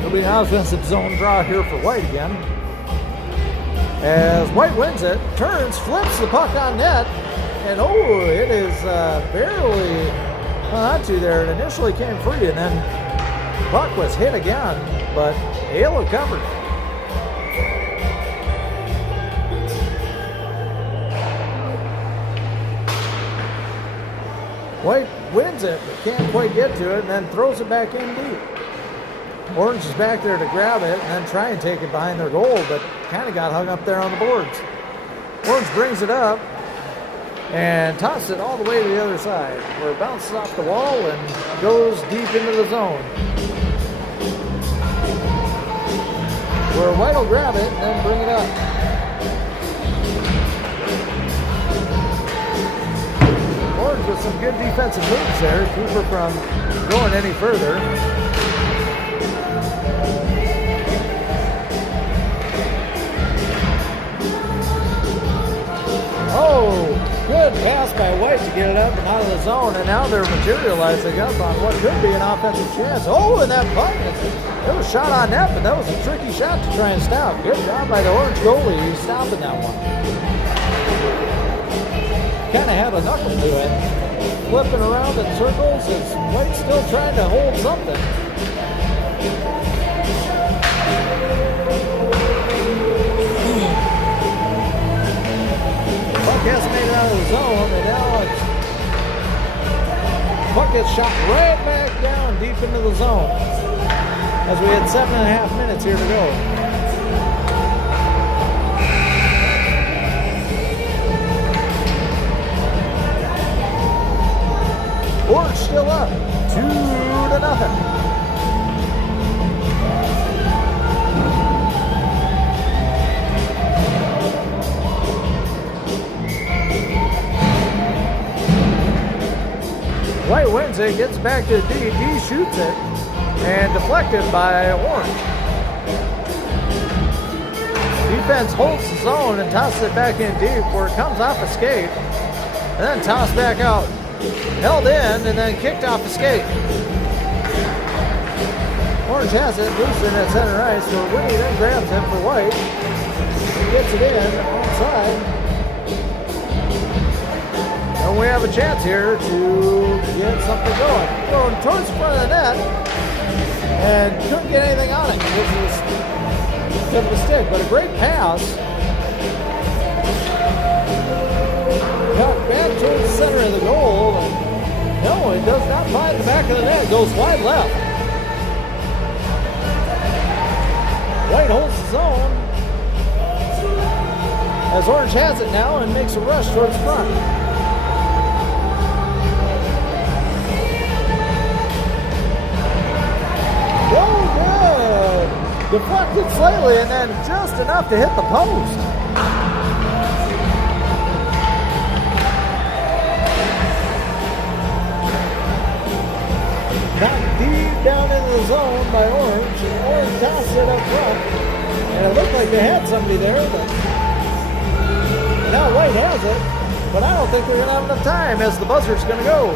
It'll be an offensive zone draw here for White again. As White wins it, turns, flips the puck on net, and oh, it is barely, well, not too there. It initially came free, and then the puck was hit again, but Ayla covered it. White wins it, but can't quite get to it, and then throws it back in deep. Orange is back there to grab it and then try and take it behind their goal, but kind of got hung up there on the boards. Orange brings it up and tosses it all the way to the other side, where it bounces off the wall and goes deep into the zone, where White will grab it and then bring it up. Orange with some good defensive moves there, keep her from going any further. Oh, good pass by White to get it up and out of the zone, and now they're materializing up on what could be an offensive chance. Oh, and that puck, it was shot on net, but that was a tricky shot to try and stop. Good job by the Orange goalie. He's stopping that one. Kind of had a knuckle to it. Flipping around in circles as White's still trying to hold something. Puck hasn't made it out of the zone, and now puck gets shot right back down deep into the zone as we had 7.5 minutes here to go. Orange still up, 2-0. White wins it, gets back to D. D shoots it, and deflected by Orange. Defense holds the zone and tosses it back in deep where it comes off a skate, and then tossed back out. Held in and then kicked off the skate. Orange has it, loose in at center ice, so Whitney then grabs him for White. He gets it in onside. And we have a chance here to get something going. Going towards the front of the net and couldn't get anything on it because it was tip of the stick, but a great pass. back of the net, goes wide left. White holds his own as Orange has it now and makes a rush towards front. Oh, good. Deflected slightly and then just enough to hit the post. Knocked deep down into the zone by Orange, and Orange tossed it up front. And it looked like they had somebody there, but now White has it. But I don't think they're going to have enough time as the buzzer's going to go.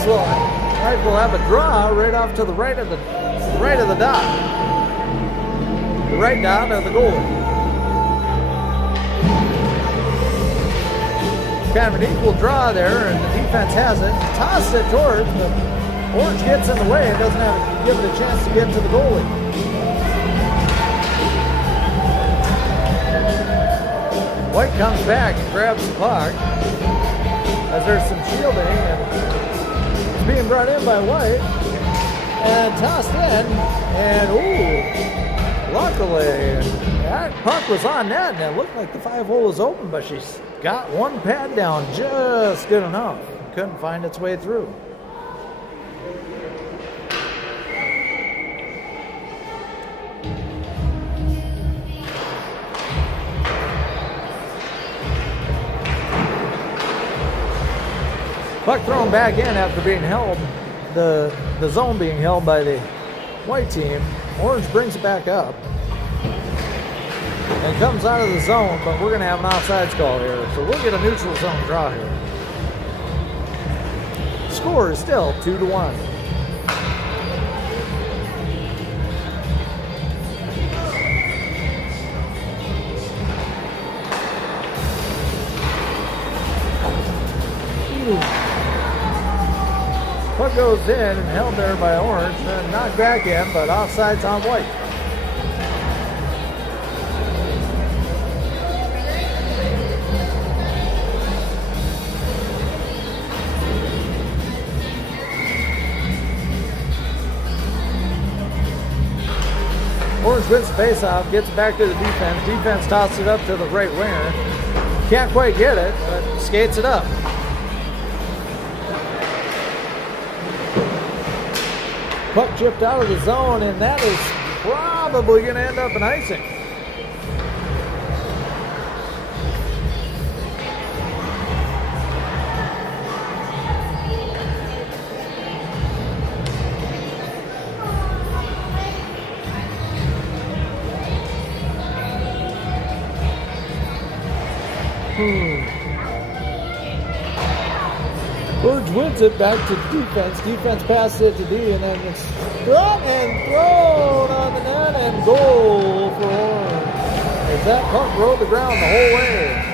White will have a draw right off to the right of the dot. The right dot of the goalie. Kind of an equal draw there, and the defense has it. Tossed it towards, but Orange gets in the way and doesn't have to give it a chance to get to the goalie. White comes back and grabs the puck as there's some shielding, and it's being brought in by White and tossed in, and ooh, luckily that puck was on net and it looked like the 5-hole was open, but she's got one pad down just good enough. Couldn't find its way through. Puck thrown back in after being held, the zone being held by the White team. Orange brings it back up and comes out of the zone, but we're going to have an offsides call here, so we'll get a neutral zone draw here. Score is still 2-1. Puck goes in and held there by Orange, and knocked back in, but offsides on White. Orange wins the faceoff, gets it back to the defense. Defense tosses it up to the right winger. Can't quite get it, but skates it up. Puck chipped out of the zone, and that is probably going to end up in icing. Orange wins it back to defense. Defense passes it to D, and then it's struck and thrown on the net, and goal for Orange. As that puck rode the ground the whole way.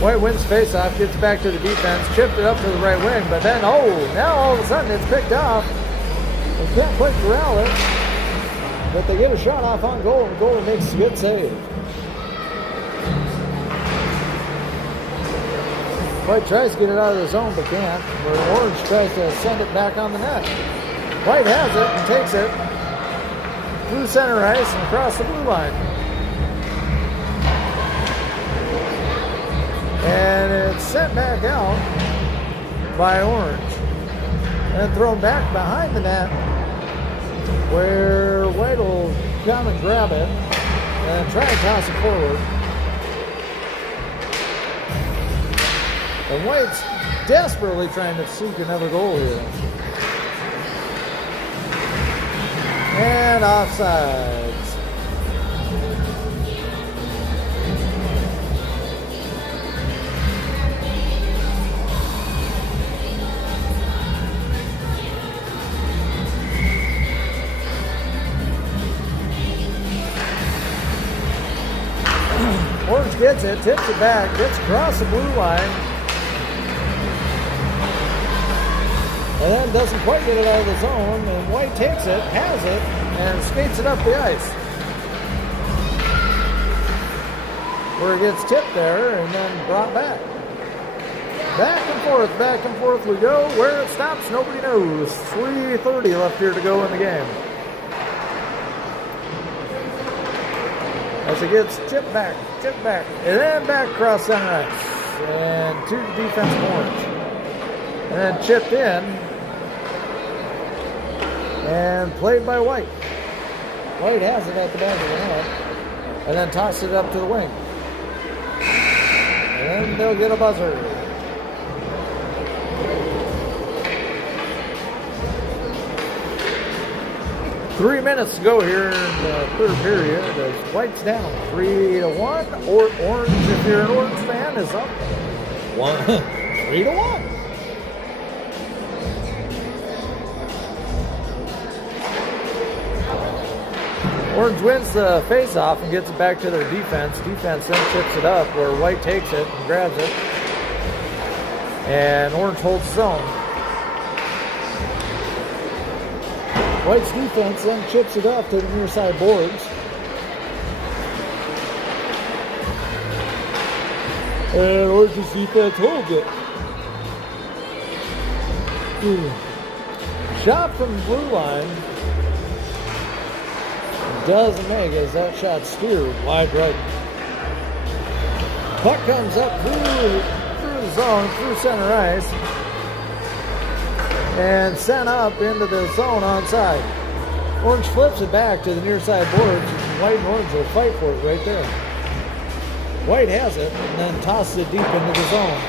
White wins faceoff, gets back to the defense, chipped it up to the right wing, but then, now all of a sudden it's picked off. They can't quite corral it, but they get a shot off on goal, and the goalie makes a good save. White tries to get it out of the zone, but can't, where Orange tries to send it back on the net. White has it and takes it through center ice and across the blue line. And it's sent back out by Orange and thrown back behind the net, where White will come and grab it and try and toss it forward. And White's desperately trying to seek another goal here. And offsides. Orange gets it, tips it back, gets across the blue line. And then doesn't quite get it out of the zone. And White takes it, has it, and skates it up the ice. Where it gets tipped there and then brought back. Back and forth we go. Where it stops, nobody knows. 3:30 left here to go in the game. As it gets tipped back, and then back across center ice. And to the defensive Orange. And then chipped in. And played by White. White has it at the back of the net. And then tosses it up to the wing. And then they'll get a buzzer. Three minutes to go here in the third period as White's down 3-1. Or Orange, if you're an Orange fan, is up 3-1. Orange wins the face-off and gets it back to their defense. Defense then chips it up where White takes it and grabs it. And Orange holds his own. White's defense then chips it up to the near side boards. And Orange's defense holds it. Shot from the blue line. Doesn't make as that shot steered wide right. Puck comes up through the zone, through center ice, and sent up into the zone onside. Orange flips it back to the near side boards. White and Orange will fight for it right there. White has it and then tosses it deep into the zone.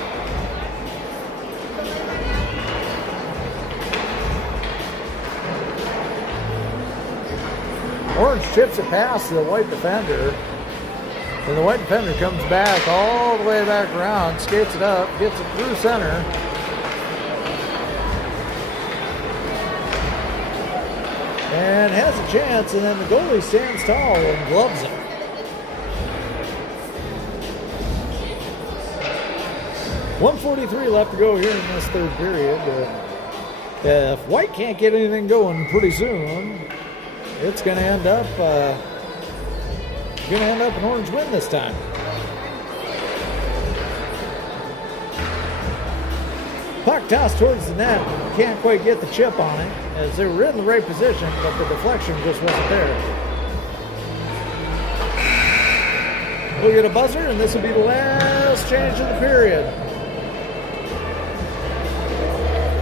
Orange chips it past the White defender. And the White defender comes back all the way back around, skates it up, gets it through center. And has a chance, and then the goalie stands tall and gloves it. .143 left to go here in this third period. If White can't get anything going pretty soon, it's going to end up an Orange win this time. Puck tossed towards the net. Can't quite get the chip on it as they were in the right position, but the deflection just wasn't there. We'll get a buzzer, and this will be the last change of the period.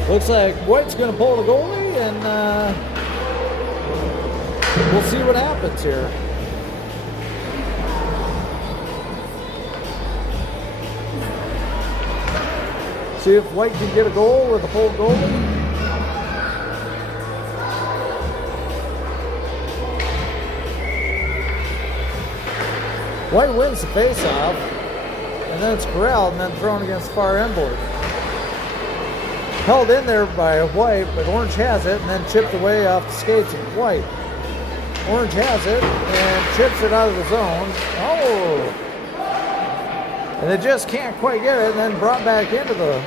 Looks like White's going to pull the goalie, and we'll see what happens here. See if White can get a goal with a full goalie. White wins the face-off, and then it's corralled and then thrown against the far end board. Held in there by White, but Orange has it and then chipped away off the skates of White. Orange has it and chips it out of the zone. Oh! And they just can't quite get it, and then brought back into the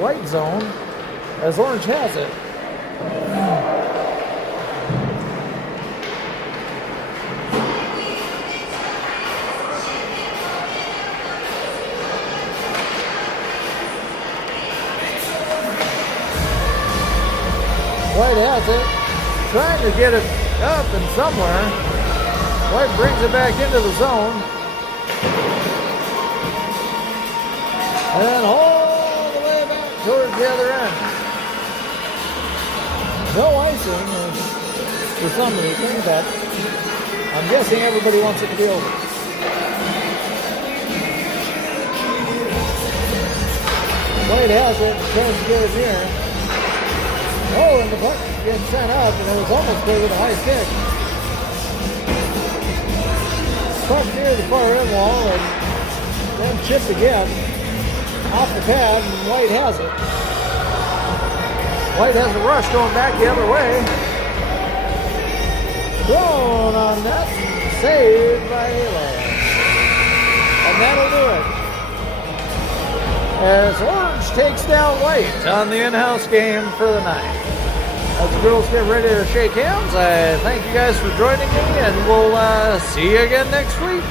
White zone as Orange has it. White has it, trying to get it up and somewhere. White brings it back into the zone. And then all the way back towards the other end. No icing for some reason, but I'm guessing everybody wants it to be over. White has it, tries to get it near. Oh, and the puck gets sent up, and it was almost played with a high stick. Puck near the far end wall, and then chipped again. Off the pad, and White has it. White has a rush going back the other way. Thrown on net, saved by Halo. A And that'll do it. As Orange takes down White on the in-house game for the night. As the girls get ready to shake hands, I thank you guys for joining me, and we'll see you again next week.